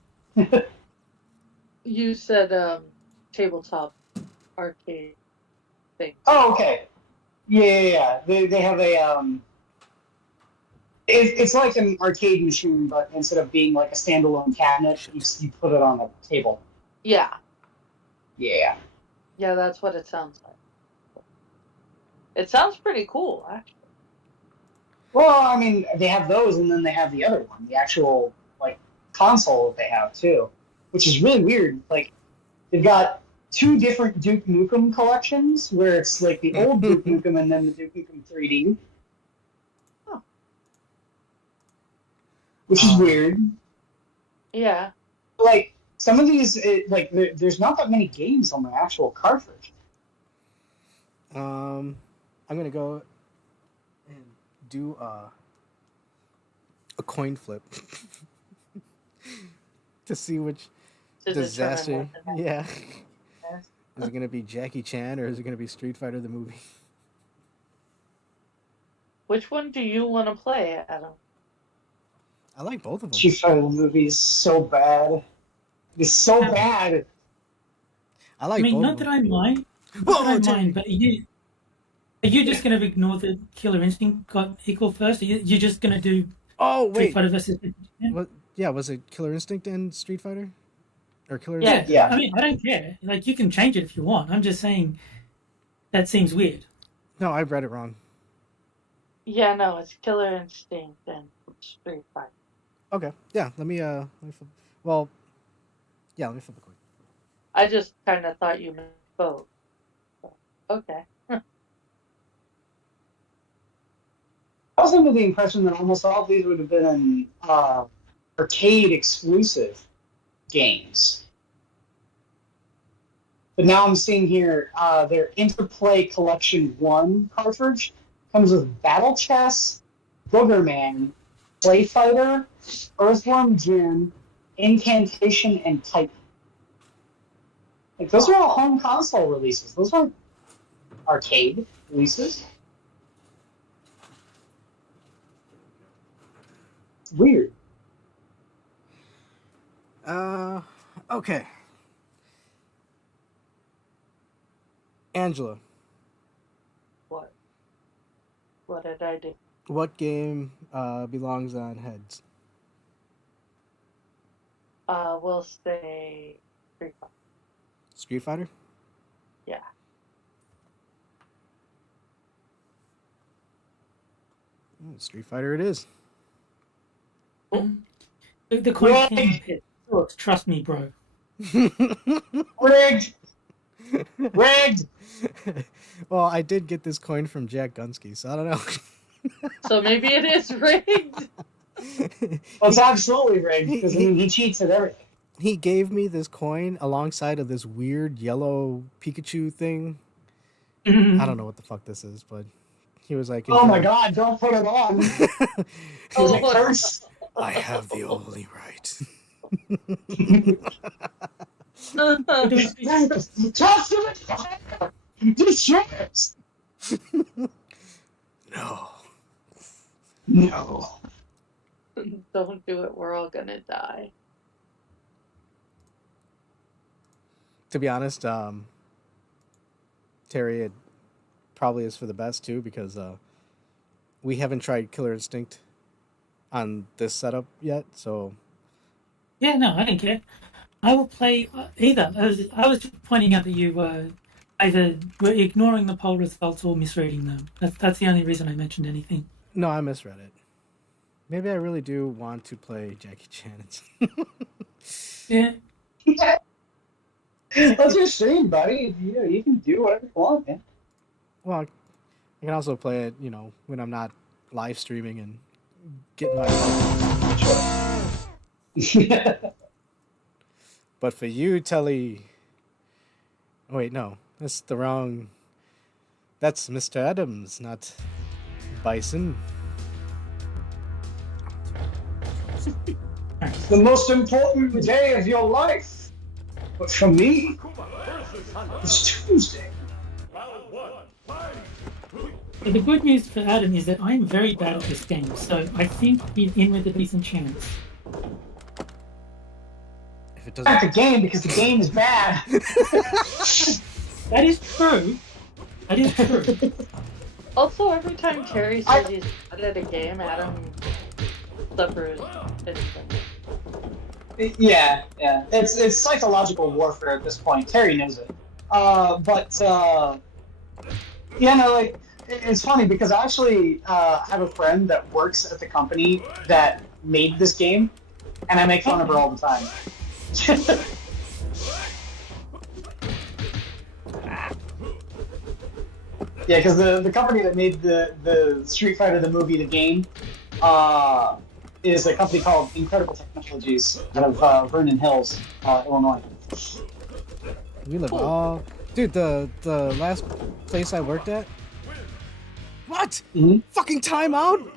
You said tabletop arcade thing. Oh, okay. Yeah. They have a it's like an arcade machine, but instead of being like a standalone cabinet, you put it on a table. Yeah. Yeah. Yeah, that's what it sounds like. It sounds pretty cool, actually. Well, I mean, they have those, and then they have the other one, the actual like console that they have too, which is really weird. Like they've got two different Duke Nukem collections, where it's like the old Duke Nukem and then the Duke Nukem 3D, which is weird. Yeah. Like some of these, there's not that many games on the actual cartridge. I'm gonna go and do a coin flip to see which To determine disaster. what the next Yeah. is. Is it gonna be Jackie Chan or is it gonna be Street Fighter the movie? Which one do you want to play, Adam? I like both of them. Street Fighter the movie is so bad. It's so bad. I like I mean, both not of that them. I mind, but are you just going to ignore the Killer Instinct got equal first? You're just going to do Oh Street wait, Fighter versus? what? Yeah, was it Killer Instinct and Street Fighter, or Killer Yeah, Instinct? Yeah. I mean, I don't care. Like, you can change it if you want. I'm just saying that seems weird. No, I read it wrong. Yeah, no, it's Killer Instinct and Street Fighter. Okay, yeah. Let me flip. Well, yeah. Let me flip a coin. I just kind of thought you meant both. So, okay. I was under the impression that almost all of these would have been arcade exclusive games. But now I'm seeing here their Interplay Collection 1 cartridge comes with Battle Chess, Boogerman, Play Fighter, Earthworm Jim, Incantation, and Titan. Like, those are all home console releases. Those aren't arcade releases. It's weird. Okay. Angela, What? What did I do? what game belongs on heads? We'll say Street Fighter. Street Fighter? Yeah. Street Fighter it is. The coin came up here. Look, trust me, bro. Rigged! Rigged! Well, I did get this coin from Jack Gunsky, so I don't know. So maybe it is rigged. Well, it's absolutely rigged because I mean, he cheats at everything. He gave me this coin alongside of this weird yellow Pikachu thing. I don't know what the fuck this is, but he was like, Oh my "Enjoy." god, don't put it on. Oh, Is it curse? I have the only right. Toss to the fire! Destroys! No. No. Don't do it. We're all gonna die. To be honest, Terry, it probably is for the best too because we haven't tried Killer Instinct on this setup yet. So Yeah, no, I don't care. I will play either. I was just pointing out that you were either were ignoring the poll results or misreading them. That's the only reason I mentioned anything. no, I misread it. Maybe I really do want to play Jackie Chan. Yeah. That's your stream, buddy. You can do whatever you want, man. Well, I can also play it, when I'm not live streaming and getting my. But for you, Telly. Oh, wait, no, that's the wrong. That's Mr. Adams, not Bison. The most important day of your life. But for me, it's Tuesday. But the good news for Adam is that I'm very bad at this game, so I think he's in with a decent chance. If it Not doesn't, the game, because the game is bad. That is true. That is true. Also, every time Terry says he's bad at a game, Adam suffers instantly. Yeah. It's psychological warfare at this point. Terry knows it. Like, it's funny because I actually have a friend that works at the company that made this game, and I make fun of her all the time. Yeah, because the company that made the Street Fighter the movie, the game, is a company called Incredible Technologies out of Vernon Hills, Illinois. we live all. Dude, the last place I worked at. What? Mhm. Fucking timeout?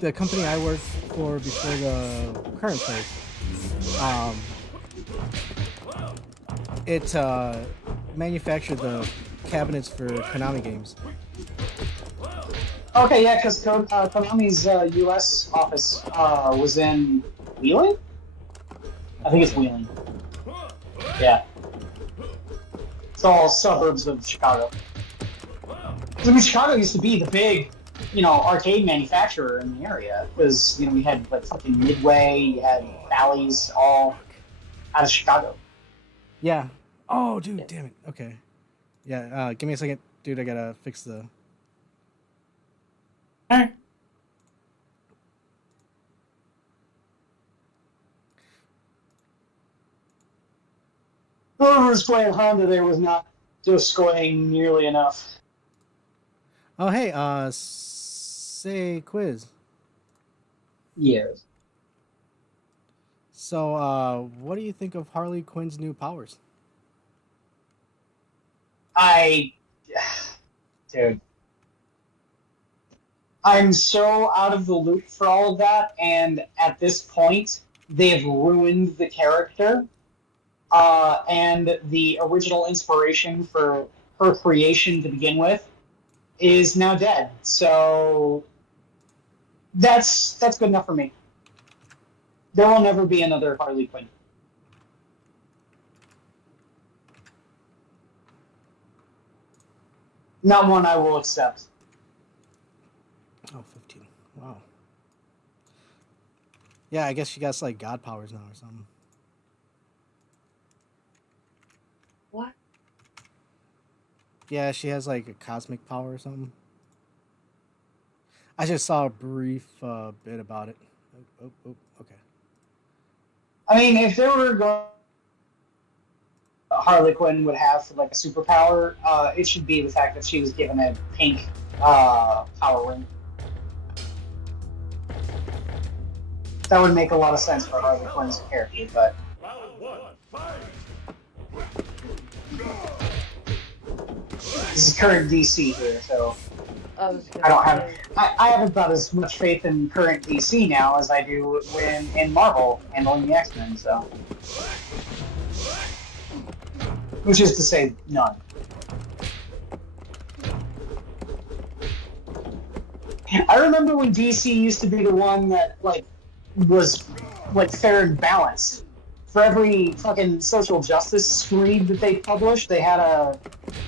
The company I worked for before the current place, it manufactured the cabinets for Konami games. Okay, yeah, because Konami's U.S. office was in Wheeling? I think it's Wheeling. Yeah. It's all suburbs of Chicago. 'Cause, I mean, Chicago used to be the big, arcade manufacturer in the area. Because, we had, like, fucking Midway, you had Bally's, all out of Chicago. Yeah. Oh, dude, damn it. Okay. Yeah, give me a second. Dude, I gotta fix the... Alright. Whoever was playing Honda there was not just scoring nearly enough. Oh, hey, say quiz. Yes. So, what do you think of Harley Quinn's new powers? Dude. I'm so out of the loop for all of that, and at this point, they've ruined the character, and the original inspiration for her creation to begin with is now dead. So that's good enough for me. There will never be another Harley Quinn. Not one I will accept. Oh, 15. Wow. Yeah, I guess she got like god powers now or something. What? Yeah, she has like a cosmic power or something. I just saw a brief bit about it. Oh, okay. I mean, if there were going, Harley Quinn would have like a superpower, it should be the fact that she was given a pink power ring. That would make a lot of sense for Harley Quinn's character, but this is current DC here, so I was gonna I don't have. say, I have about as much faith in current DC now as I do in Marvel handling the X-Men. So, which is to say, none. I remember when DC used to be the one that was fair and balanced. For every fucking social justice screed that they published, they had a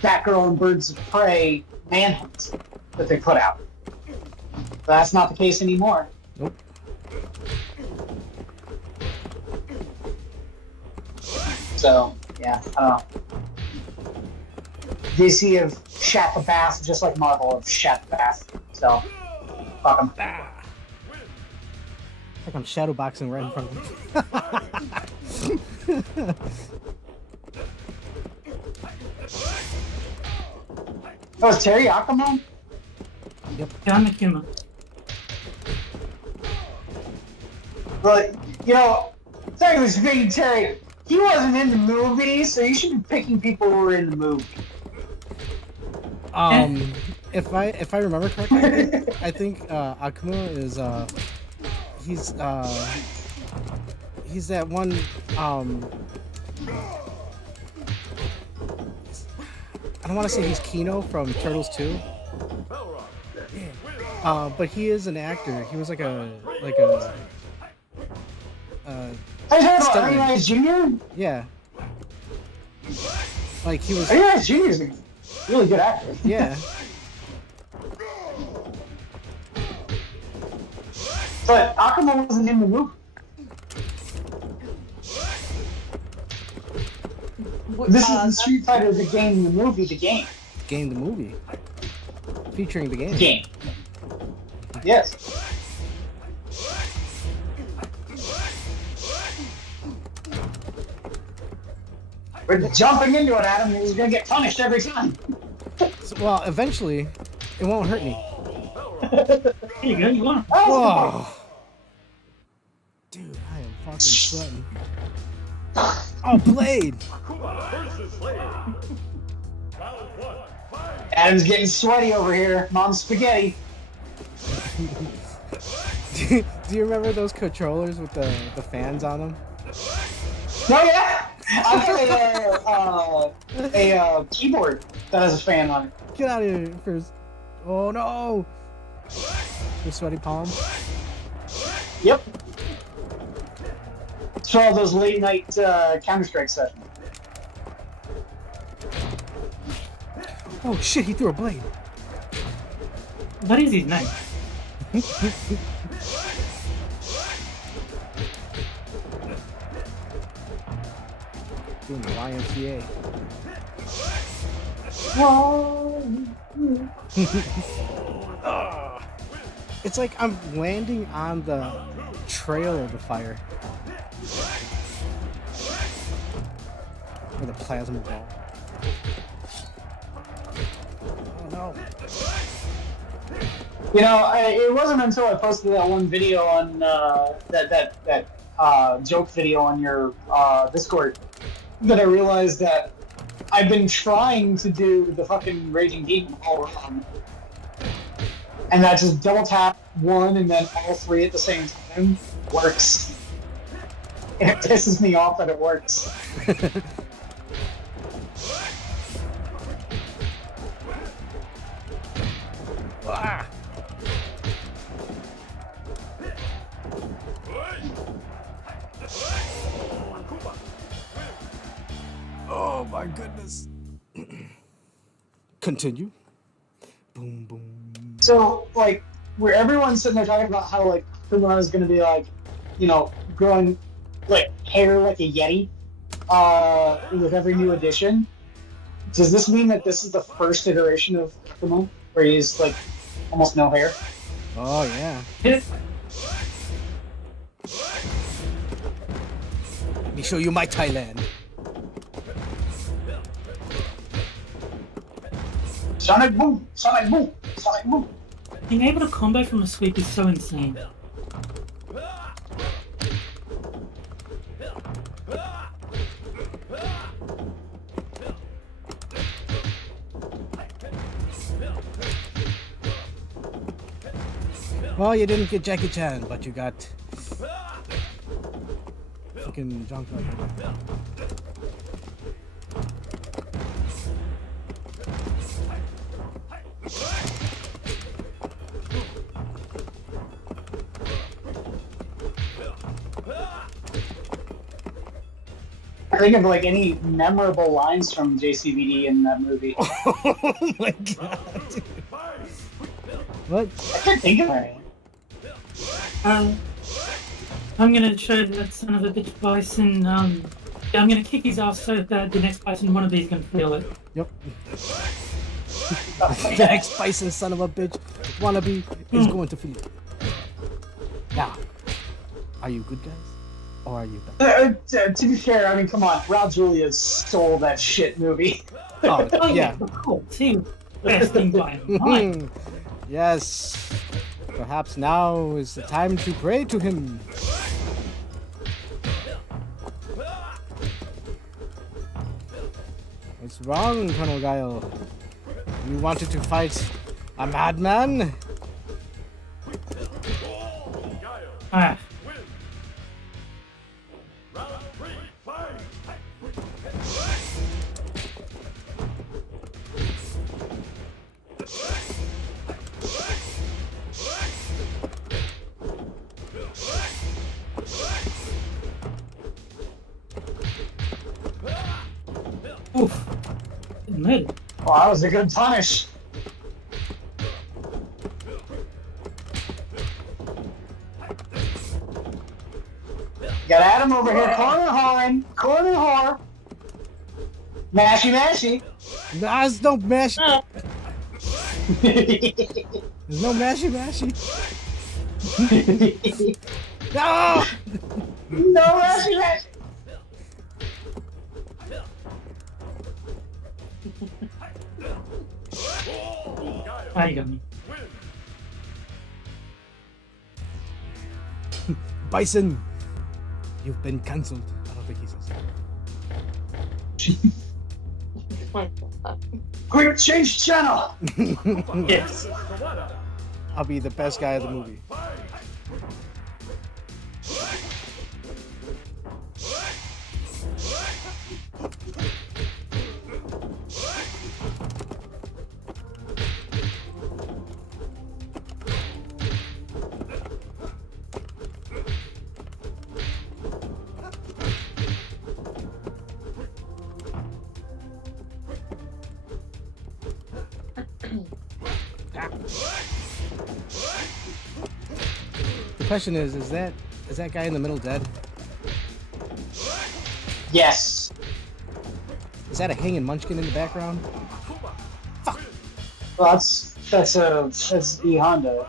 Batgirl and Birds of Prey manhunt that they put out. But that's not the case anymore. Nope. So, yeah, I don't know. DC have shat the bath just like Marvel have shat the bath. So, fuck them. Like I'm shadowboxing right in front of him. Oh, is Terry Aquaman? John McKimmer. But, technically speaking, Terry, he wasn't in the movie, so you should be picking people who were in the movie. If I remember correctly, I think Akuma is he's He's that one. I don't want to say he's Kino from Turtles 2. But he is an actor. He was like a I heard about stuntman. Arreaga Jr. Yeah. Like he was. Arreaga Jr. is a really good actor. Yeah. But Akuma wasn't in the movie. This is Street Fighter the game, the movie, the game. Game the movie. Featuring the game. Game. Yes. We're jumping into it, Adam. He's gonna get punished every time. So, well, eventually, it won't hurt me. There you go. You won. Whoa. Dude, I am fucking sweating. Oh, Blade! Adam's getting sweaty over here. Mom's spaghetti. Do you remember those controllers with the fans on them? Oh yeah, I got a keyboard that has a fan on it. Get out of here first. Oh no! Your sweaty palms. Yep. It's for all those late night Counter-Strike sessions. Oh shit, he threw a blade. What is his name? Doing the YMCA. It's like I'm landing on the trail of the fire. Or the plasma ball. Oh no. You know, it wasn't until I posted that one video on that joke video on your Discord that I realized that I've been trying to do the fucking Raging Demon all around. And that just double tap one and then all three at the same time works. And it pisses me off that it works. Ah. Oh my goodness. Continue. Boom, boom. So, like, where everyone's sitting there talking about how, like, Kumar is going to be, like, you know, growing, like, hair like a Yeti with every new edition. Does this mean that this is the first iteration of Kumar where he's, like, almost no hair? Oh yeah. Let me show you my Thailand. Sonic boom! Sonic boom! Sonic boom! Being able to combo from a sweep is so insane. Well, you didn't get Jackie Chan, but you got fucking Jean-Claude Van Damme. I think of, like, any memorable lines from JCVD in that movie. Oh my god, dude. What? I can't think of any. I'm gonna show that son of a bitch Bison. I'm gonna kick his ass so that the next Bison, one of these, can feel it. Yep. The next Bison son of a bitch wannabe is going to feel it. Now, are you good guys? Or are you bad? To be fair, I mean, come on. Raul Julia stole that shit movie. Oh, Oh yeah. of course. He was best thing by a mile. Yes. Perhaps now is the time to pray to him. What's wrong, Colonel Guile? You wanted to fight a madman? Oh, that was a good punish. Got Adam over here, corner whore. Mashy. Nah, there's no mash. Oh, There's no mashy. No! No mashy. oh, you got me. Bison, you've been cancelled. I don't think he says that. Quick, change channel. Yes. I'll be the best guy of the movie. The question is that guy in the middle dead? Yes. Is that a hanging munchkin in the background? Well, that's E Honda.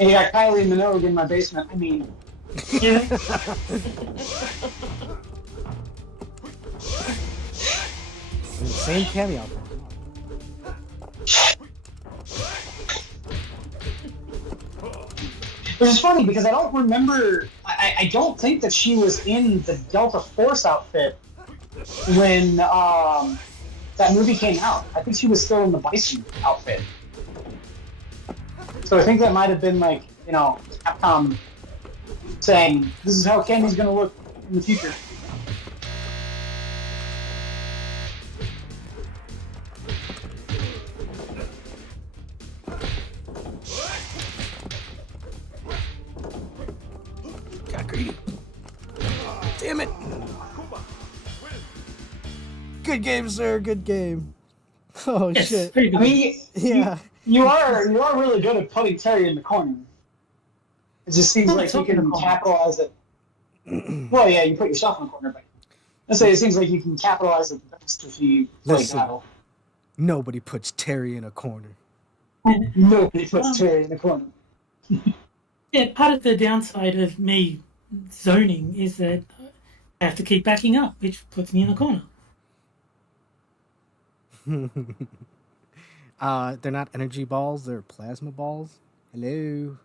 And you got Kylie Minogue in my basement. I mean, Yeah. Same cameo. which is funny because I don't remember. I don't think that she was in the Delta Force outfit when that movie came out. I think she was still in the Bison outfit. So I think that might have been like, you know, Capcom saying, this is how Kenny's gonna look in the future. Got greedy. Damn it. Good game, sir. Good game. Oh Yes. shit. Very good. I mean, Yeah. you are really good at putting Terry in the corner. It just seems Put like you yourself in can the corner. capitalize it. Well, yeah, you put yourself in the corner, but let's say it seems like you can capitalize it the best if you play Listen. battle. Nobody puts Terry in a corner. Nobody puts Terry in the corner. Yeah, part of the downside of me zoning is that I have to keep backing up, which puts me in the corner. They're not energy balls, they're plasma balls. Hello.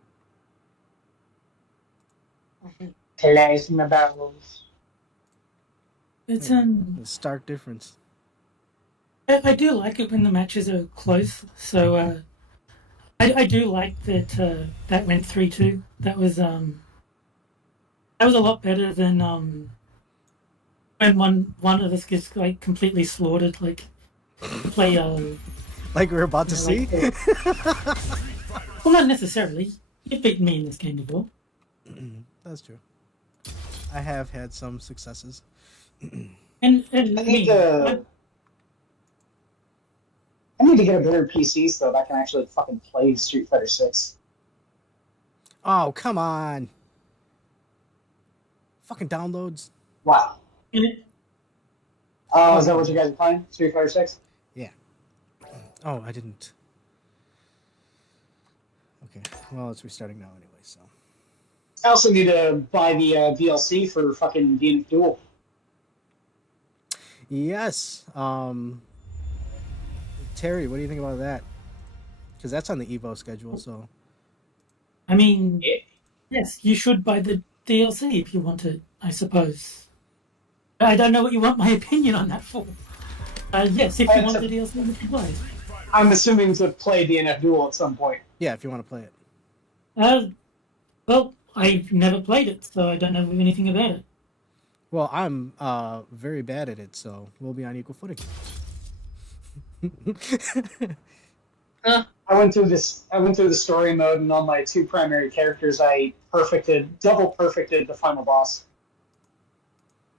Plasma battles. It's A stark difference. I do like it when the matches are close. So I do like that that went 3-2. That was a lot better than when one of us gets like completely slaughtered, like play Like we're about to see? well, not necessarily. You've beaten me in this game before. That's true. I have had some successes. And I need to get a better PC so that I can actually fucking play Street Fighter 6. Oh, come on. Fucking downloads. Wow. and it, Oh, is that what you guys are playing? Street Fighter 6? Yeah. Oh, I didn't. Okay. Well, it's restarting now anyway, so. I also need to buy the DLC for fucking DNF Duel. Yes. Terry, what do you think about that? Because that's on the Evo schedule, so. I mean, Yeah. yes, you should buy the DLC if you want it, I suppose. I don't know what you want my opinion on that for. Yes, if you want the DLC, you can buy it. I'm assuming to play DNF Duel at some point. Yeah, if you want to play it. Well, I've never played it, so I don't know anything about it. Well, I'm very bad at it, so we'll be on equal footing. I went through the story mode, and on my two primary characters, I double perfected the final boss.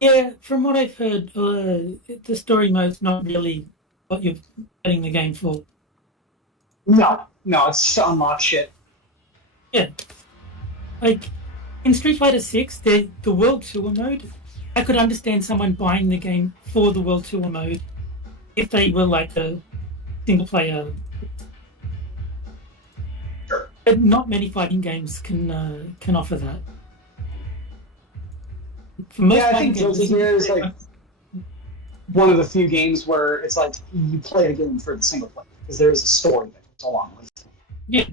Yeah, from what I've heard, the story mode's not really what you're getting the game for. No, it's just to unlock shit. Yeah, like in Street Fighter 6, the World Tour mode, I could understand someone buying the game for the World Tour mode if they were like a single player. Sure. But not many fighting games can offer that. For most Yeah, I fighting think games, Guilty Gear is like one of the few games where it's like you play the game for the single player because there is a story that goes along with it. Yeah,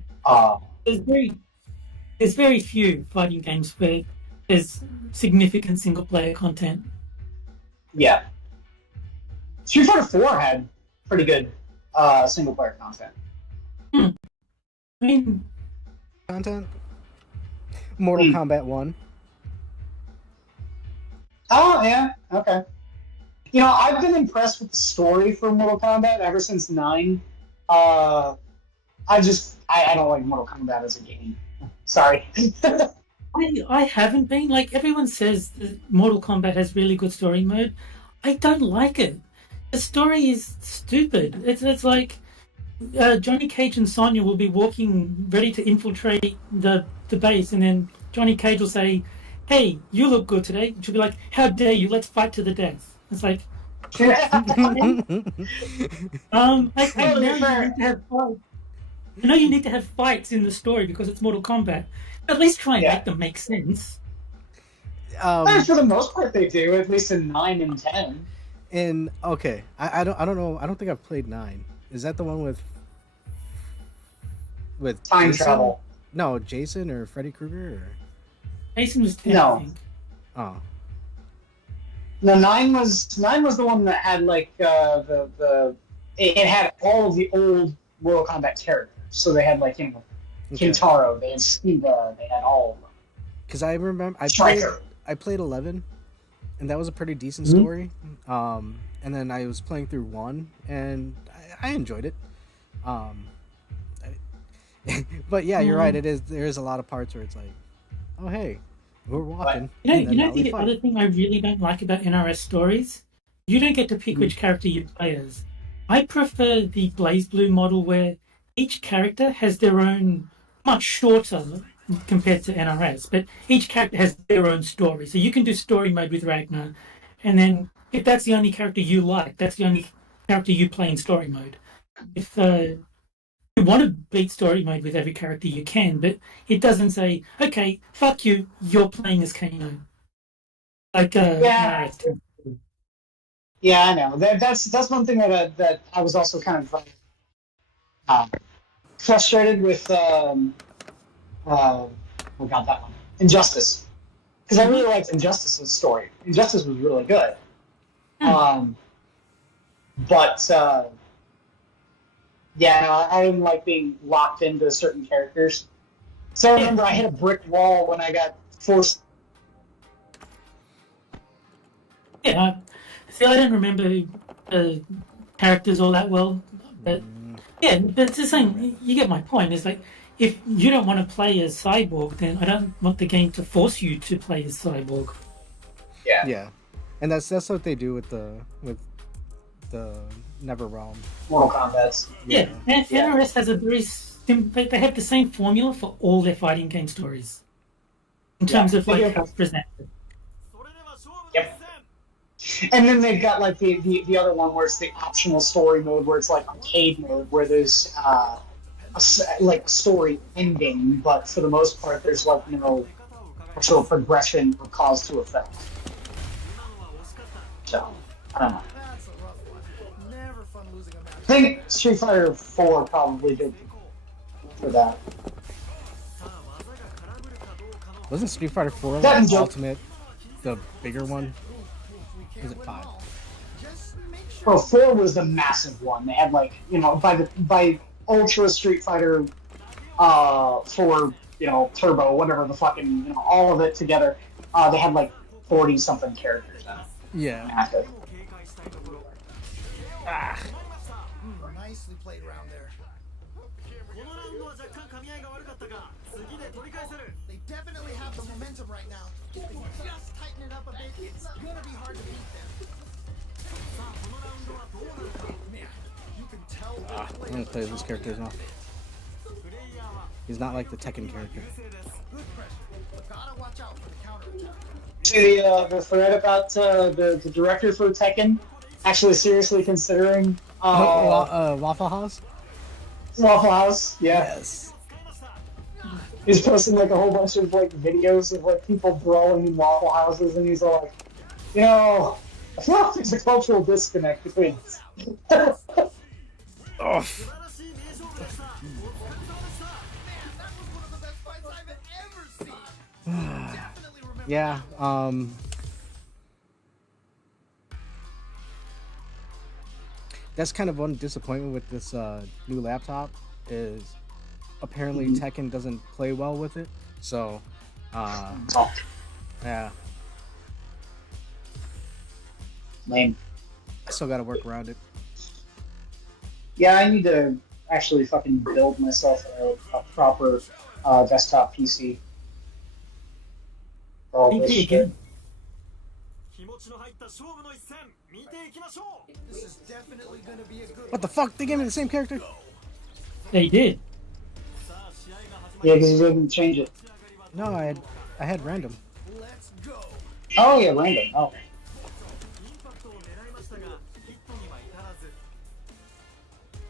there's very few fighting games where there's significant single player content. Yeah. Street Fighter 4 had pretty good single player content. I mean, Content. Mortal Kombat 1. Oh, yeah, okay. You know, I've been impressed with the story for Mortal Kombat ever since 9. I don't like Mortal Kombat as a game. Sorry. I haven't been. Like, everyone says that Mortal Kombat has really good story mode. I don't like it. The story is stupid. It's like Johnny Cage and Sonya will be walking ready to infiltrate the base, and then Johnny Cage will say, "Hey, you look good today." She'll be like, "How dare you? Let's fight to the death." It's like, I know you need to have fights in the story because it's Mortal Kombat. At least try and make them make sense. For the most part, they do. At least in 9 and 10. Okay, I don't know. I don't think I've played 9. Is that the one with Time Jason? travel. No, Jason or Freddy Krueger? Or... Jason was 10, No. I think. Oh. No, 9 was the one that had like it had all of the old Mortal Kombat characters. So they had like Kintaro, they had Shiva, they had all of them. Because I remember Striker. I played 11, and that was a pretty decent story. And then I was playing through 1, and I enjoyed it. But yeah, you're right. There is a lot of parts where it's like, oh hey, we're walking. You know the other thing I really don't like about NRS stories? You don't get to pick which character you play as. I prefer the Blaze Blue model where each character has their own, much shorter compared to NRS, but each character has their own story. So you can do story mode with Ragnar, and then if that's the only character you like, that's the only character you play in story mode. If you want to beat story mode with every character you can, but it doesn't say, okay, fuck you, you're playing as Kano. Like, yeah, I know. That's one thing that I was also kind of frustrated with. Oh god, that one, Injustice, because I really liked Injustice's story. Injustice was really good. But yeah, no, I didn't like being locked into certain characters. So I remember I hit a brick wall when I got forced. Yeah, see, I don't remember characters all that well, but yeah, but it's the same. You get my point. It's like, if you don't want to play as Cyborg, then I don't want the game to force you to play as Cyborg. Yeah, and that's what they do with the NetherRealm. Mortal Kombat. Yeah, and NRS has a very they have the same formula for all their fighting game stories in terms of like how it's presented. Yep. And then they've got like the other one where it's the optional story mode, where it's like arcade mode, where there's like a story ending, but for the most part, there's like no actual progression or cause to effect. So I don't know. I think Street Fighter 4 probably did for that. Wasn't Street Fighter 4 That like joke. Ultimate, the bigger one? Or is it 5? Well, 4 was the massive one. They had like, by Ultra Street Fighter 4, Turbo, whatever the fucking, all of it together, they had like 40 something characters in it. Yeah. Massive. Nicely played around there. They definitely have the momentum right now. If they just tighten it up a bit, it's gonna be hard to beat them. Man, you can tell I'm gonna play this character as well. He's not like the Tekken character. good pressure, but gotta watch out for the counterattack. The thread about the director for Tekken actually seriously considering Waffle House? Waffle House. Yeah, Yes. he's posting like a whole bunch of like videos of like people brawling in Waffle Houses, and he's all like, you know, I feel like there's a cultural disconnect between. Oh. Man, that was one of the best fights I've ever seen. Definitely remember. Yeah. That's kind of one disappointment with this new laptop is apparently Tekken doesn't play well with it. So, yeah, Lame. I still got to work around it. Yeah, I need to actually fucking build myself a proper desktop PC. For all this PC shit. again. This is definitely gonna be a good What the fuck? They gave me the same character? They did. Yeah, because you didn't change it. No, I had random. one. Let's go. Oh yeah, random. Oh.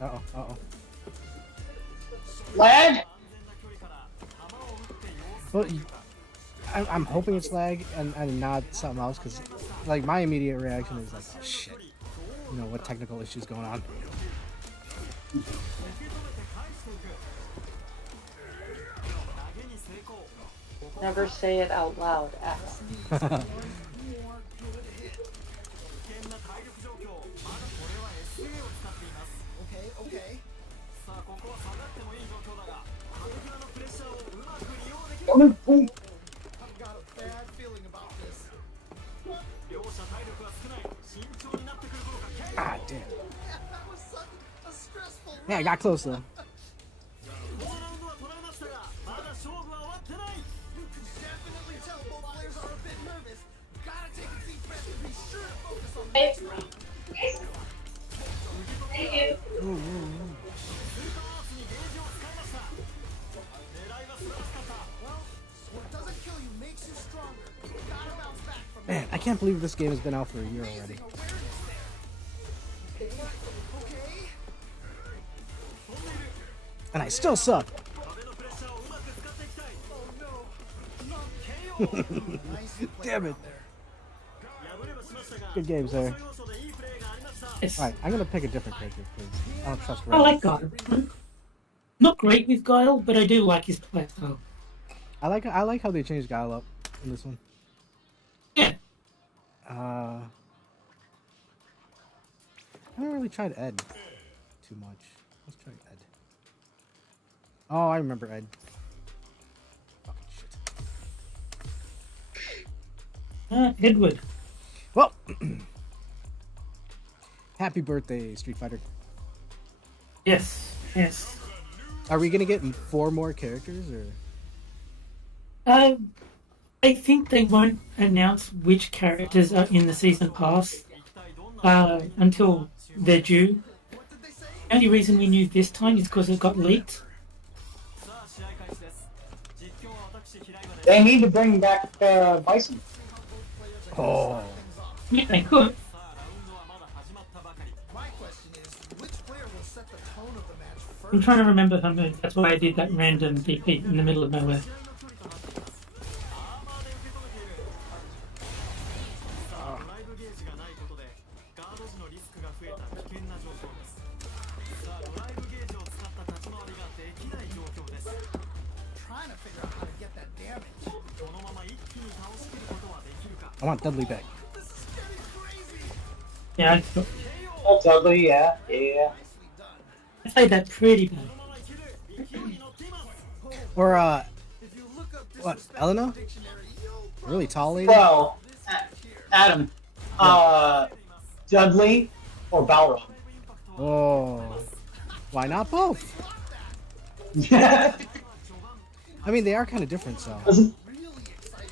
Uh-oh. Lag? Well, I'm hoping it's lag and not something else, because like my immediate reaction is like, oh shit, you know, what technical issues going on. Never say it out loud, Adam. More good hit. Okay. I've got a bad feeling about this. Ah, damn. Yeah, that was such a stressful Yeah, I got close though. You can definitely tell both players are a bit nervous. Gotta take a deep breath and be sure to focus on the next round. What doesn't kill you makes you stronger. Gotta bounce back from Man, I can't believe this game has been out for a year already. awareness there. Okay. And I still suck. Oh no. Nicely played Damn it. out there. Good games there. Yes. Alright, I'm gonna pick a different character because I don't trust I Red. like Guile. Not great with Guile, but I do like his playstyle. I like how they changed Guile up in this one. Yeah. I haven't really tried Ed too much. Let's try Ed. Oh, I remember Ed. Fucking shit. Edward. Well, happy birthday, Street Fighter. Yes. Yes. Are we gonna get 4 more characters or? I think they won't announce which characters are in the season pass until they're due. The only reason we knew this time is because it got leaked. They need to bring back Bison. Oh. Yeah, they could. My question is, which player will set the tone of the match first? I'm trying to remember her move. That's why I did that random DP in the middle of nowhere. Trying to figure out how to get that damage. I want Dudley back. This is getting crazy. Yeah, Oh, Dudley, yeah. Nicely done. I played that pretty bad. Or If you look up what? disrespect Elena? dictionary, you'll Really tall lady? Well, Adam, Dudley or Balrog? Oh. Why not both? I mean, they are kind of different, so.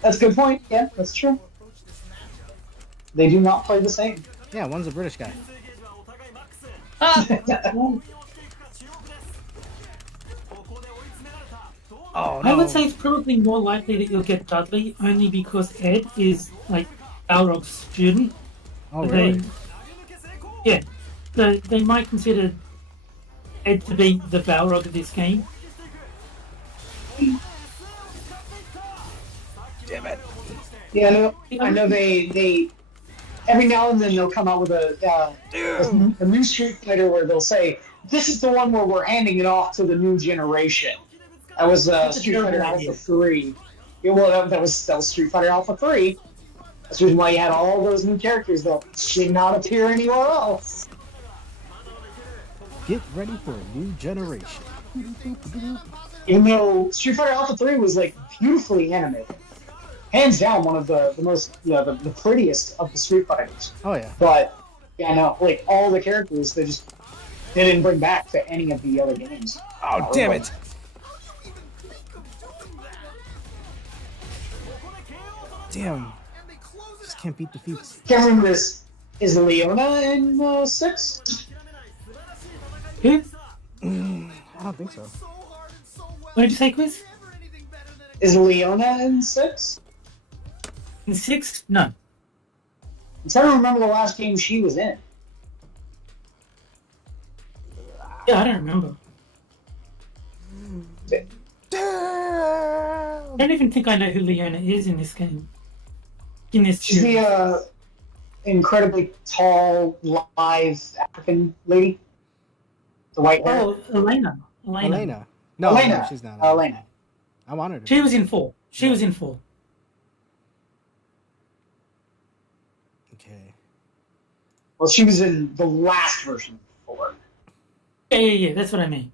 That's a good point. Yeah, that's true. They do not play the same. Yeah, one's a British guy. Oh no. I would say it's probably more likely that you'll get Dudley only because Ed is like Balrog's student. Oh They- really? Yeah. So they might consider Ed to be the Balrog of this game. Damn it. Yeah, I know they every now and then they'll come out with a new Street Fighter where they'll say, this is the one where we're handing it off to the new generation. That was Street Fighter Alpha 3. Yeah, well, that was Street Fighter Alpha 3. That's the reason why you had all those new characters that did not appear anywhere else. Get ready for a new generation. Even though Street Fighter Alpha 3 was like beautifully animated. Hands down one of the most, the prettiest of the Street Fighters. Oh yeah. But, yeah, no, like all the characters they didn't bring back to any of the other games. Oh damn it. Damn. Just can't beat defeats. Can't remember this. Is Leona in 6? Who? I don't think so. What did you say, Quiz? Is Leona in 6? In 6? No. I'm trying to remember the last game she was in. Yeah, I don't remember. I don't even think I know who Leona is in this game. In this She's series. the incredibly tall, live African lady. The white hair. Oh, Elena. Elena. No, Elena. no, she's not. Elena. I wanted her. She was in 4. She was in 4. Okay. Well, she was in the last version of 4. Yeah, that's what I mean.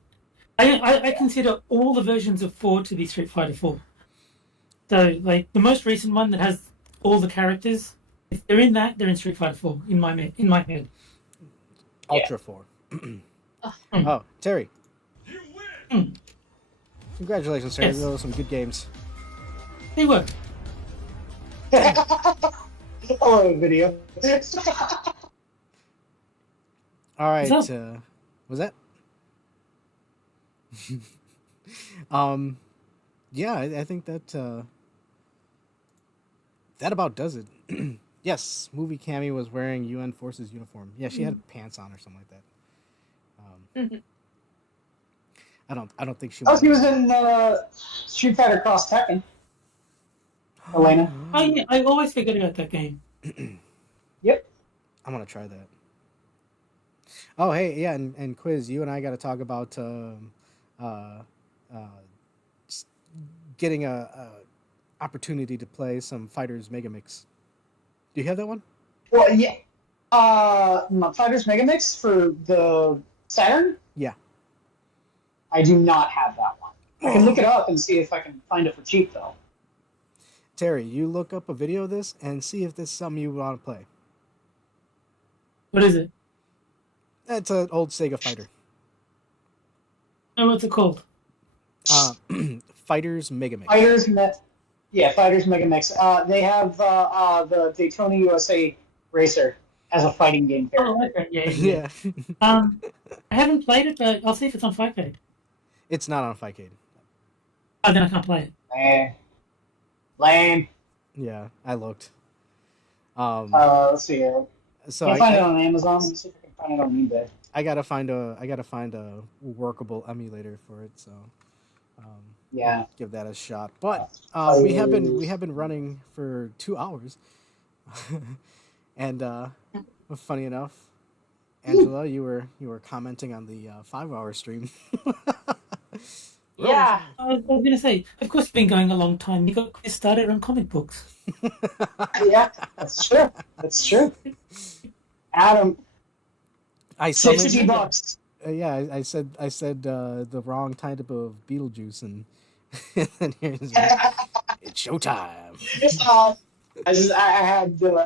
I consider all the versions of 4 to be Street Fighter 4. So, like, the most recent one that has all the characters, if they're in that, they're in Street Fighter 4, in my head. Ultra 4. Oh, Terry. Congratulations, Terry. Yes. Those were some good games. They were. Hello, video. All right. What's Was that? Yeah, I think that that about does it. Yes, movie Cammy was wearing UN Forces uniform. Yeah, she had pants on or something like that. I don't think she. Oh, she was in Street Fighter Cross Tekken. Elena. Oh, yeah, I always forget about that game. Yep. I'm gonna try that. Oh, hey, yeah, and Quiz, you and I got to talk about getting a opportunity to play some Fighters Mega Mix. Do you have that one? Well, yeah. Fighters Megamix for the Saturn? Yeah. I do not have that one. I can look it up and see if I can find it for cheap, though. Terry, you look up a video of this and see if this is something you want to play. What is it? It's an old Sega fighter. Oh, what's it called? Fighters Mega Mix. Fighters Megamix. They have the Daytona USA Racer as a fighting game character. Oh, okay. Yeah. Yeah. I haven't played it, but I'll see if it's on 5K. It's not on Fightcade. Oh, then I can't play it. Lame. Yeah, I looked. Let's see here. So Can't find it on Amazon. Let me see if I can find it on eBay. I gotta find a workable emulator for it. So Yeah. give that a shot. But we have been running for 2 hours, and funny enough, Angela, you were commenting on the 5-hour stream. Yeah. I was going to say, of course, it's been going a long time. You got started on comic books. Yeah, that's true. That's true. Adam, I summoned, $60. yeah, I said the wrong type of Beetlejuice, and then here's it's showtime. I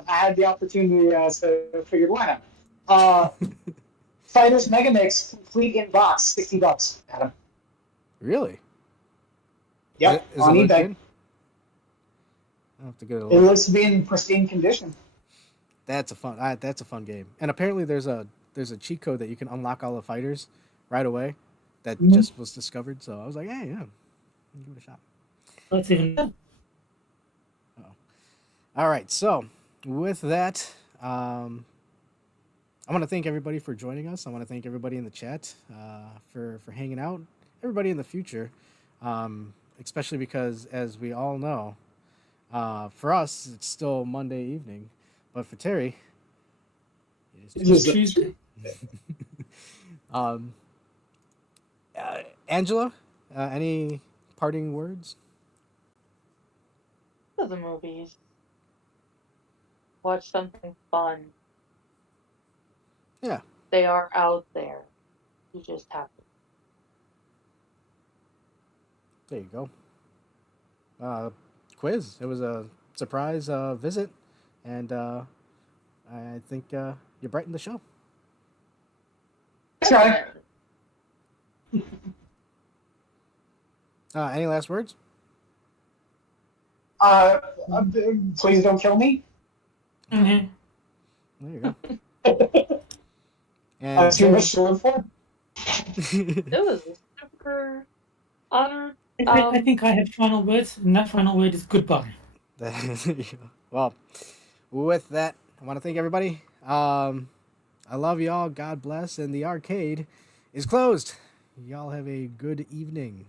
had the opportunity, so I figured why not. Fighters Megamix complete in box, $60. Adam. Really? Yep, Is on it look eBay. good? I'll have to get a It look. looks to be in pristine condition. That's a fun game. And apparently there's a cheat code that you can unlock all the fighters right away that Mhm. just was discovered. So I was like, hey, yeah, give it a shot. That's even better. All right. So with that, I want to thank everybody for joining us. I want to thank everybody in the chat for hanging out. Everybody in the future, especially because as we all know, for us it's still Monday evening, but for Terry, it is It Tuesday. is It's Tuesday. Um, Angela, any parting words? To the movies. Watch something fun. Yeah, They are out there. You just have to. there you go. Quiz. It was a surprise visit, and I think you brightened the show. Try. Any last words? Please don't kill me. Mhm. There you go. I have And too Terry, much to live for. It was a super honor. I think I have final words, and that final word is goodbye. well, with that, I want to thank everybody. I love y'all. God bless. And the arcade is closed. Y'all have a good evening.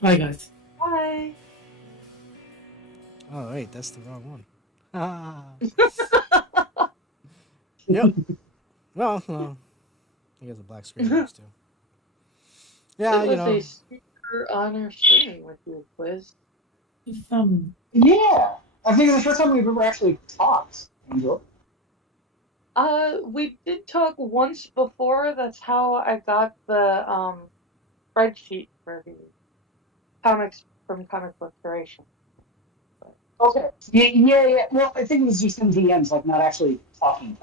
Bye, guys. Bye. Oh, wait, that's the wrong one. Yep. Well, he has a black screen next to. Yeah, It you was know. a super honor sharing with you, Quiz. If Yeah, I think it's the first time we've ever actually talked, Angela. We did talk once before. That's how I got the spreadsheet for the comics from Comic Book Curation. Okay. Yeah. Well, I think it was just in DMs, like not actually talking.